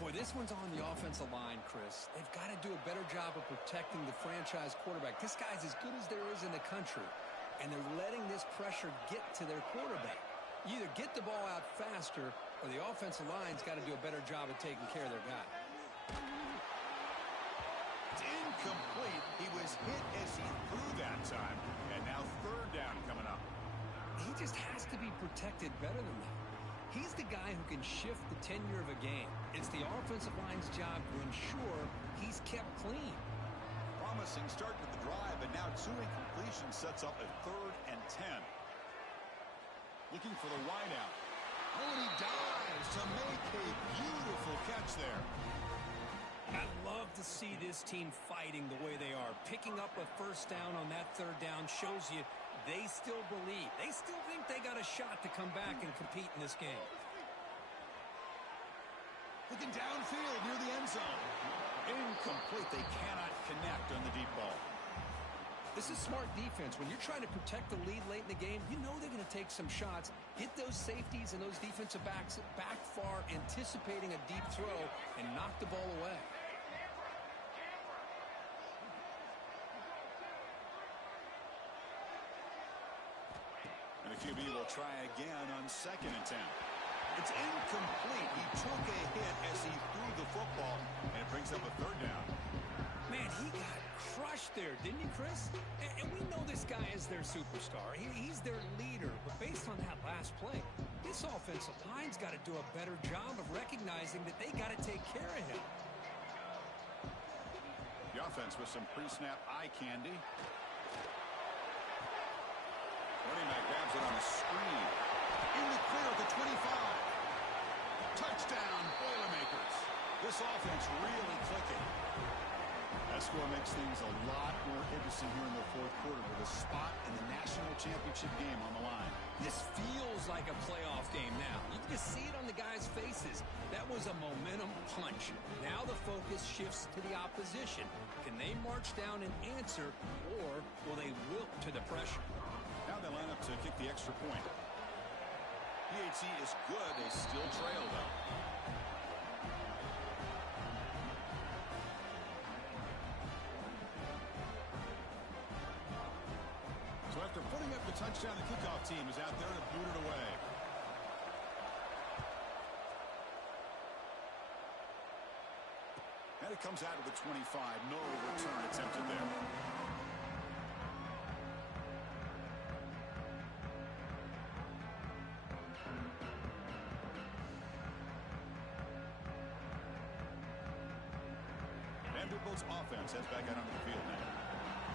Boy, this one's on the offensive line, Chris. They've got to do a better job of protecting the franchise quarterback. This guy's as good as there is in the country, and they're letting this pressure get to their quarterback. You either get the ball out faster, or the offensive line's got to do a better job of taking care of their guy. It's incomplete. He was hit as he threw that time, and now 3rd down coming up. He just has to be protected better than that. He's the guy who can shift the tenure of a game. It's the offensive line's job to ensure he's kept clean. Promising start to the drive, but now 2 incompletions sets up a 3rd and 10. Looking for the wideout. Oh, and he dives to make a beautiful catch there. I love to see this team fighting the way they are. Picking up a 1st down on that 3rd down shows you they still believe. They still think they got a shot to come back and compete in this game. Looking downfield near the end zone. Incomplete. They cannot connect on the deep ball. This is smart defense. When you're trying to protect the lead late in the game, you know they're going to take some shots, get those safeties and those defensive backs back far, anticipating a deep throw, and knock the ball away. And the QB will try again on 2nd and 10. It's incomplete. He took a hit as he threw the football, and it brings up a 3rd down. Man, he got crushed there, didn't he, Chris? And we know this guy is their superstar. He's their leader. But based on that last play, this offensive line's got to do a better job of recognizing that they got to take care of him. The offense with some pre-snap eye candy. Running back grabs it on a screen. In the clear at the 25. Touchdown, Boilermakers. This offense really clicking. That score makes things a lot more interesting here in the 4th quarter with a spot in the national championship game on the line. This feels like a playoff game now. You can just see it on the guys' faces. That was a momentum punch. Now the focus shifts to the opposition. Can they march down and answer, or will they wilt to the pressure? Now they line up to kick the extra point. PAT is good. They still trail, though. So after putting up the touchdown, the kickoff team is out there to boot it away. And it comes out of the 25. No return attempted there. Vanderbilt's offense heads back out onto the field now.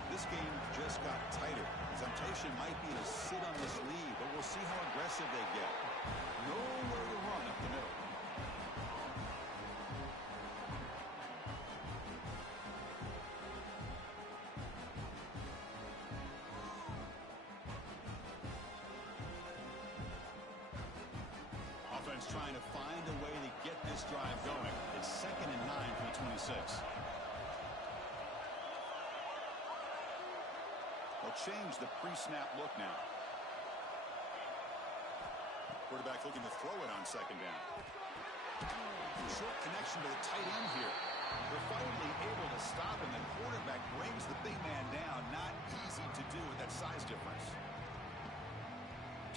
This game just got tighter. The temptation might be to sit on this lead, but we'll see how aggressive they get. Nowhere to run up the middle. Offense trying to find a way to get this drive going. It's 2nd and 9 from the 26. They'll change the pre-snap look now. Quarterback looking to throw it on 2nd down. Short connection to the tight end here. They're finally able to stop him. The quarterback brings the big man down. Not easy to do with that size difference.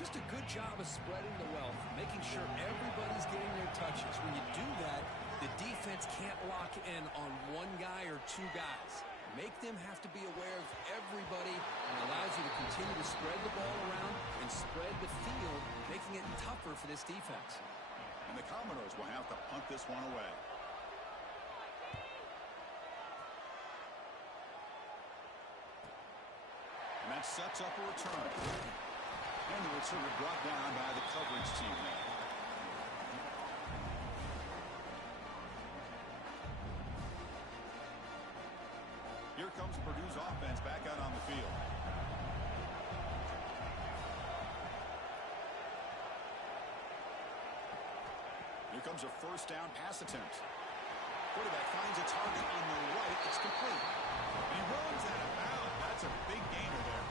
Just a good job of spreading the wealth, making sure everybody's getting their touches. When you do that, the defense can't lock in on one guy or two guys. Make them have to be aware of everybody, and allows you to continue to spread the ball around and spread the field, making it tougher for this defense. And the Commodores will have to punt this one away. And that sets up a return. And the return brought down by the coverage team now. Here comes Purdue's offense back out on the field. Here comes a 1st down pass attempt. Quarterback finds a target on the right. It's complete. And he runs out of bounds. That's a big gainer there.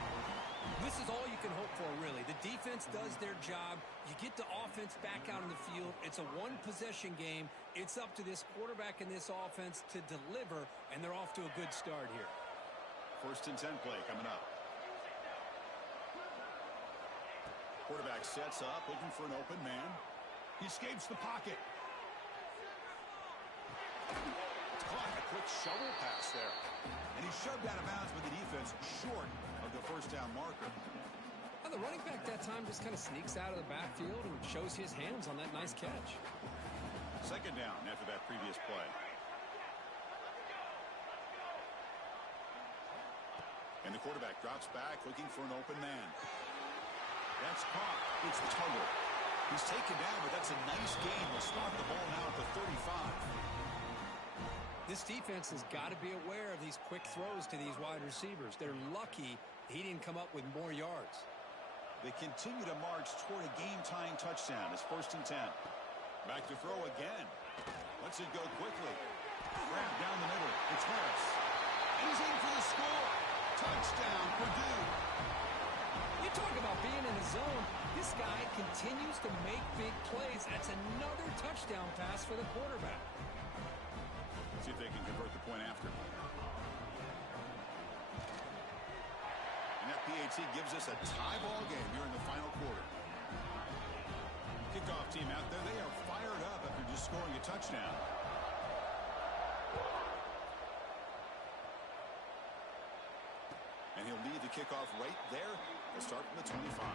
This is all you can hope for, really. The defense does their job. You get the offense back out on the field. It's a one-possession game. It's up to this quarterback and this offense to deliver, and they're off to a good start here. 1st and 10 play coming up. Quarterback sets up, looking for an open man. He escapes the pocket. It's caught. A quick shovel pass there. And he's shoved out of bounds by the defense, short of the 1st down marker. Well, the running back that time just kind of sneaks out of the backfield and shows his hands on that nice catch. 2nd down after that previous play. And the quarterback drops back, looking for an open man. That's caught. It's Tuggle. He's taken down, but that's a nice gain. We'll start the ball now at the 35. This defense has got to be aware of these quick throws to these wide receivers. They're lucky he didn't come up with more yards. They continue to march toward a game-tying touchdown. It's 1st and 10. Back to throw again. Lets it go quickly. Grab down the middle. It's Harris. And he's in for the score. Touchdown, Purdue. You talk about being in the zone. This guy continues to make big plays. That's another touchdown pass for the quarterback. See if they can convert the point after. And that PAT gives us a tie ball game here in the final quarter. Kickoff team out there, they are fired up after just scoring a touchdown. And he'll lead the kickoff right there. They'll start from the 25.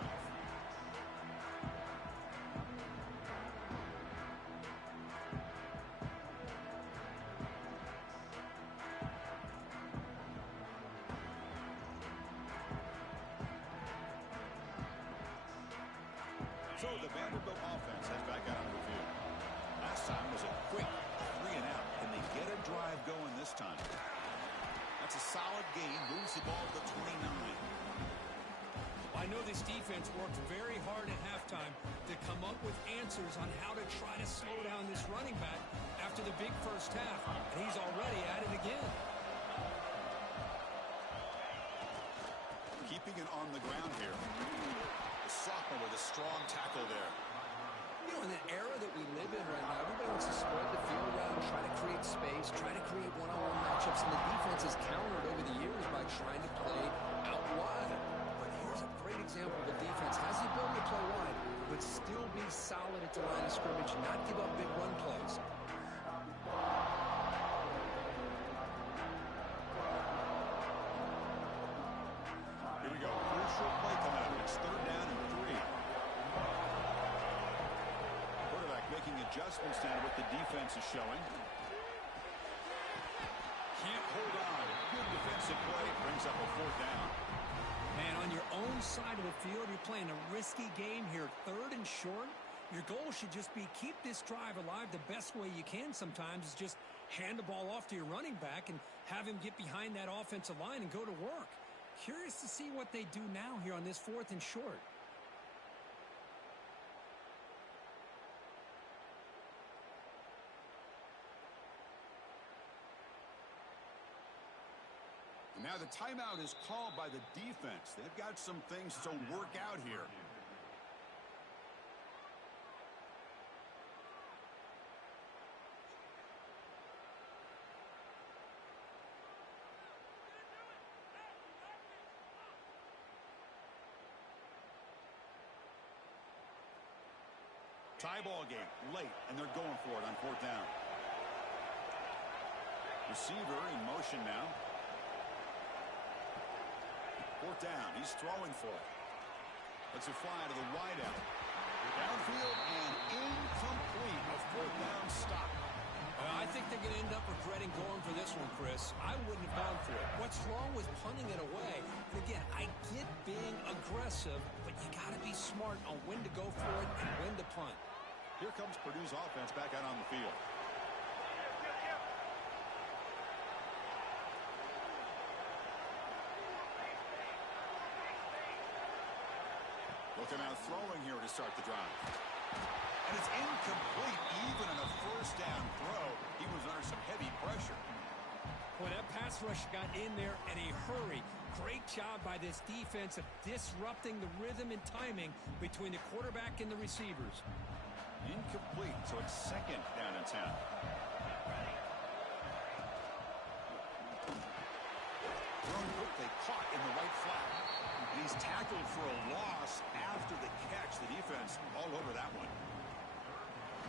So the Vanderbilt offense heads back out on the field. Last time was a quick 3 and out. Can they get a drive going this time? That's a solid gain. Moves the ball to the 29. I know this defense worked very hard at halftime to come up with answers on how to try to slow down this running back after the big 1st half. And he's already at it again. Keeping it on the ground here. The sophomore with a strong tackle there. You know, in the era that we live in right now, everybody wants to spread the field around, try to create space, try to create one-on-one matchups, and the defense has countered over the years by trying to play out wide. But here's a great example of a defense has the ability to play wide, but still be solid at the line of scrimmage, not give up big run plays. Here we go. Crucial play coming up. It's 3rd down and 3. Quarterback making adjustments now to what the defense is showing. hold on. Good defensive play. Brings up a fourth down. Man, on your own side of the field, you're playing a risky game here. 3rd and short. Your goal should just be keep this drive alive. The best way you can sometimes is just hand the ball off to your running back and have him get behind that offensive line and go to work. Curious to see what they do now here on this 4th and short. Now the timeout is called by the defense. They've got some things to work out here. Tie ball game late, and they're going for it on 4th down. Receiver in motion now. 4th down. He's throwing for it. Let's it fly to the wideout. Downfield and incomplete. A 4th down stop. I think they're going to end up regretting going for this one, Chris. I wouldn't have gone for it. What's wrong with punting it away? And again, I get being aggressive, but you got to be smart on when to go for it and when to punt. Here comes Purdue's offense back out on the field. Looking out throwing here to start the drive. And it's incomplete even on a 1st down throw. He was under some heavy pressure. Boy, that pass rush got in there in a hurry. Great job by this defense of disrupting the rhythm and timing between the quarterback and the receivers. Incomplete, so it's 2nd down and 10. Thrown quickly, caught in the right flat. And he's tackled for a loss after the catch. The defense all over that one.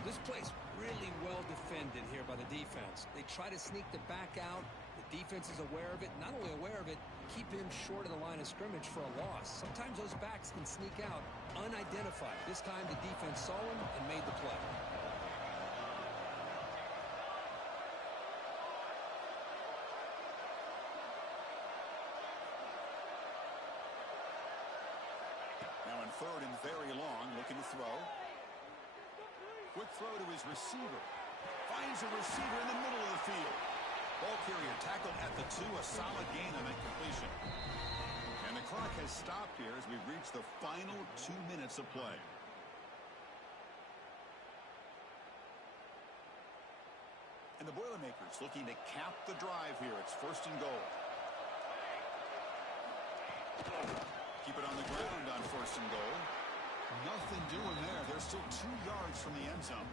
This play's really well defended here by the defense. They try to sneak the back out. The defense is aware of it. Not only aware of it, keep him short of the line of scrimmage for a loss. Sometimes those backs can sneak out unidentified. This time the defense saw him and made the play. Now in 3rd and very long, looking to throw. Quick throw to his receiver. Finds a receiver in the middle of the field. Ball carrier tackled at the 2. A solid gain on that completion. And the clock has stopped here as we reach the final 2 minutes of play. And the Boilermakers looking to cap the drive here. It's 1st and goal. Keep it on the ground on 1st and goal. Nothing doing there. They're still 2 yards from the end zone.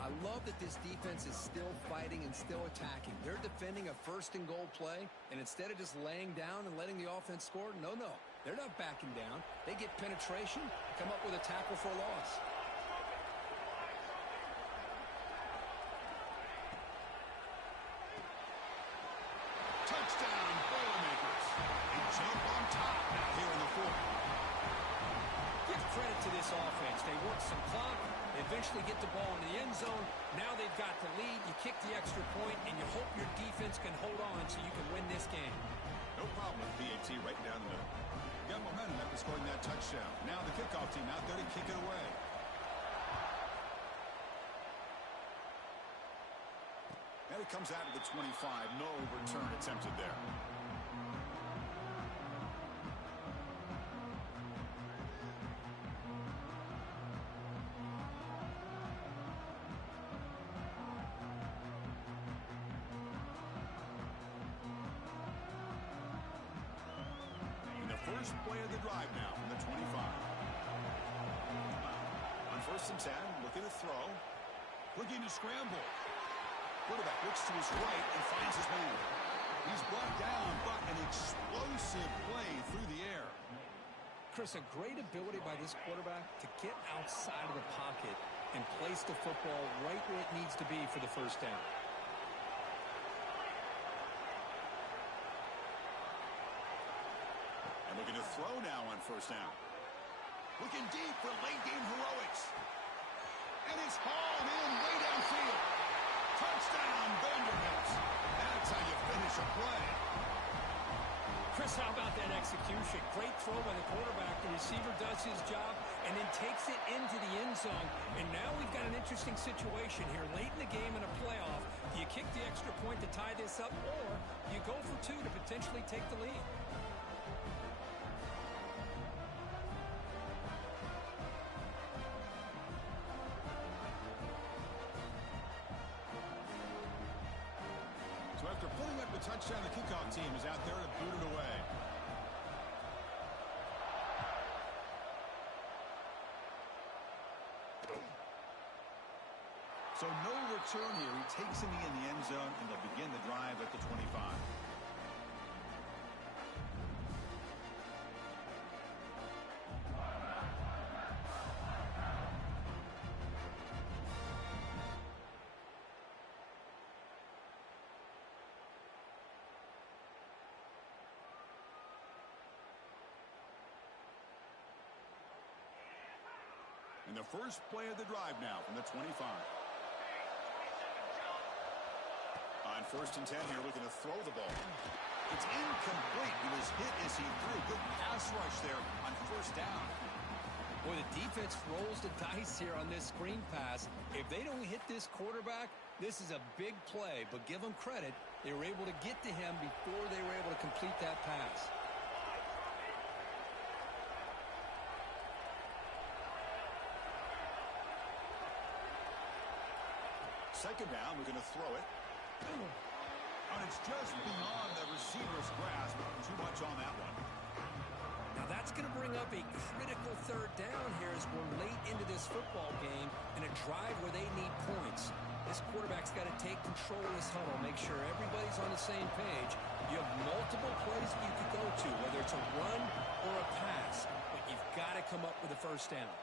I love that this defense is still fighting and still attacking. They're defending a 1st and goal play, and instead of just laying down and letting the offense score, no. They're not backing down. They get penetration, come up with a tackle for a loss. Touchdown, Boilermakers. They jump on top now here in the 4th. Give credit to this offense. They work some clock. They eventually get the ball in the end zone. Now they've got the lead. You kick the extra point, and you hope your defense can hold on so you can win this game. No problem with BAT right down the middle. Got momentum after scoring that touchdown. Now the kickoff team out there to kick it away. And it comes out to the 25. No return attempted there. First play of the drive now from the 25. On 1st and 10, looking to throw. Looking to scramble. Quarterback looks to his right and finds his man. He's brought down, but an explosive play through the air. Chris, a great ability by this quarterback to get outside of the pocket and place the football right where it needs to be for the 1st down. Looking to throw now on 1st down. Looking deep for late game heroics. And it's hauled in way downfield. Touchdown, Vanderbilt. That's how you finish a play. Chris, how about that execution? Great throw by the quarterback. The receiver does his job and then takes it into the end zone. And now we've got an interesting situation here. Late in the game in a playoff, do you kick the extra point to tie this up, or do you go for two to potentially take the lead? So after putting up the touchdown, the kickoff team is out there to boot it away. So no return here. He takes it in the end zone, and they'll begin the drive at the 25. And the first play of the drive now from the 25. On 1st and 10 here, looking to throw the ball. It's incomplete. He was hit as he threw. Good pass rush there on 1st down. Boy, the defense rolls the dice here on this screen pass. If they don't hit this quarterback, this is a big play. But give them credit. They were able to get to him before they were able to complete that pass. Second down, we're going to throw it. And it's just beyond the receiver's grasp. Too much on that one. Now that's going to bring up a critical 3rd down here as we're late into this football game in a drive where they need points. This quarterback's got to take control of this huddle, make sure everybody's on the same page. You have multiple plays that you could go to, whether it's a run or a pass, but you've got to come up with a 1st down.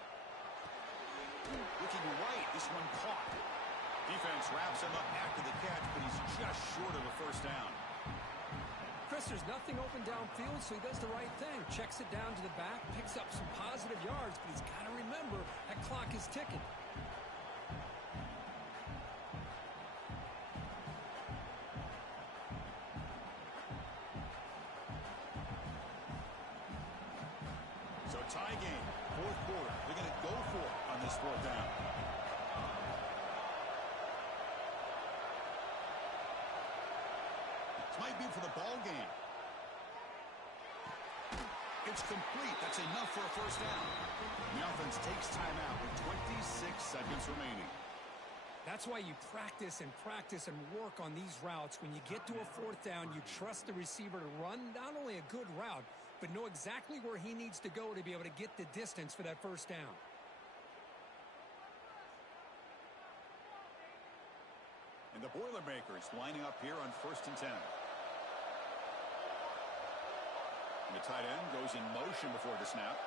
Looking right, this one caught. Defense wraps him up after the catch, but he's just short of a 1st down. Chris, there's nothing open downfield, so he does the right thing. Checks it down to the back, picks up some positive yards, but he's got to remember that clock is ticking. So tie game, 4th quarter. They're going to go for it on this 4th down. Might be for the ball game. It's complete. That's enough for a 1st down. The offense takes timeout with 26 seconds remaining. That's why you practice and work on these routes. When you get to a 4th down, you trust the receiver to run not only a good route, but know exactly where he needs to go to be able to get the distance for that 1st down. And the Boilermakers lining up here on 1st and 10. And the tight end goes in motion before the snap.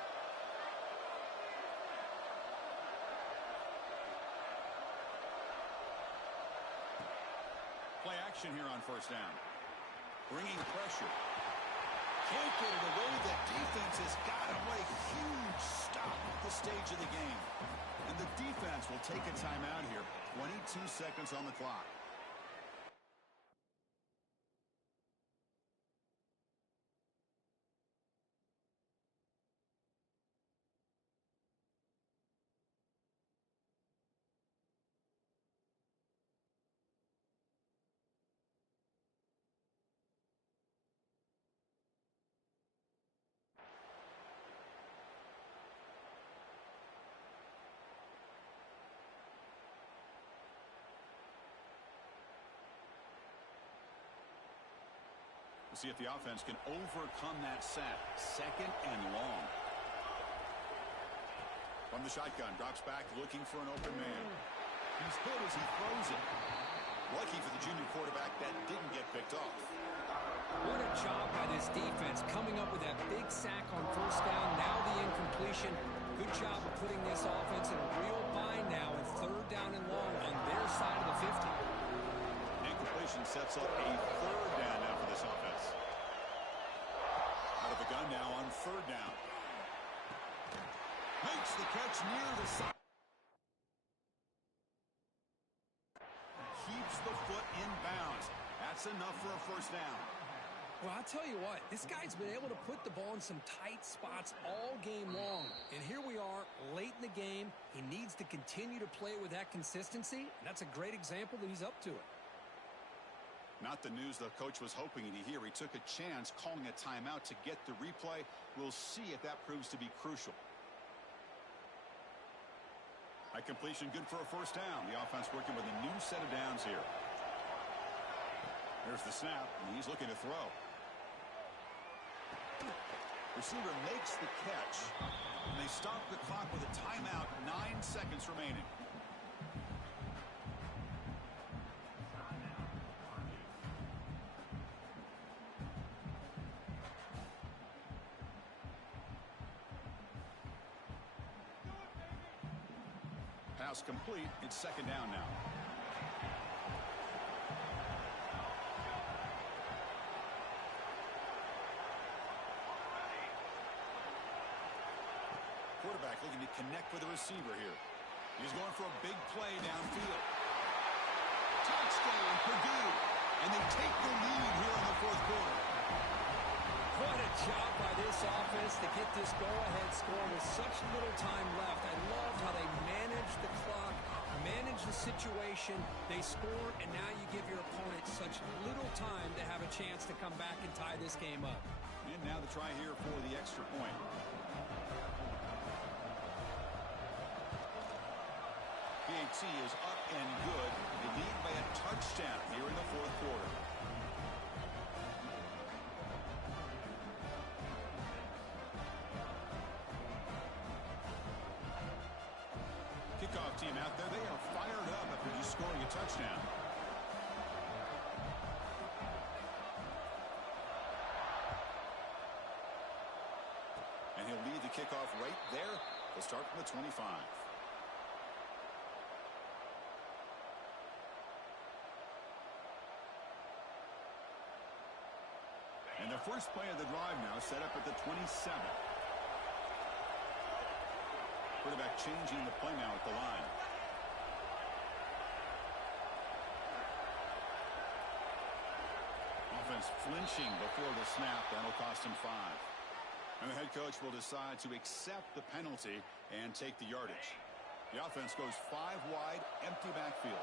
Play action here on 1st down. Bringing pressure. Can't get it away. The defense has got him. What a huge stop at this stage of the game. And the defense will take a timeout here. 22 seconds on the clock. We'll see if the offense can overcome that sack. 2nd and long. From the shotgun, drops back looking for an open man. He's hit as he throws it. Lucky for the junior quarterback that didn't get picked off. What a job by this defense coming up with that big sack on 1st down. Now the incompletion. Good job of putting this offense in a real bind now with 3rd down and long on their side of the 50. Incompletion sets up a 3rd down now for this offense. Out of the gun now on 3rd down. Makes the catch near the side. Keeps keeps the foot in bounds. That's enough for a first down. Well, I'll tell you what, this guy's been able to put the ball in some tight spots all game long. And here we are, late in the game. He needs to continue to play with that consistency, and that's a great example that he's up to it. Not the news the coach was hoping to hear. He took a chance calling a timeout to get the replay. We'll see if that proves to be crucial. That completion good for a first down. The offense working with a new set of downs here. There's the snap, and he's looking to throw. Receiver makes the catch, and they stop the clock with a timeout, 9 seconds remaining. Pass complete. It's second down now. Quarterback looking to connect with the receiver here. He's going for a big play downfield. Touchdown, Purdue. And they take the lead here in the fourth quarter. What a job by this offense to get this go-ahead score with such little time left. I love how they manage the clock, manage the situation. They score, and now you give your opponent such little time to have a chance to come back and tie this game up. And now the try here for the extra point. PAT is up and good. They lead by a touchdown here in the fourth quarter. Kickoff team out there. They are fired up after just scoring a touchdown. And he'll lead the kickoff right there. They'll start from the 25. And the first play of the drive now set up at the 27. Quarterback changing the play now at the line. Offense flinching before the snap. That'll cost him 5. And the head coach will decide to accept the penalty and take the yardage. The offense goes 5 wide, empty backfield.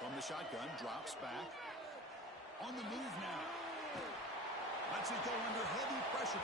From the shotgun, drops back. On the move now. Lets it go under heavy pressure.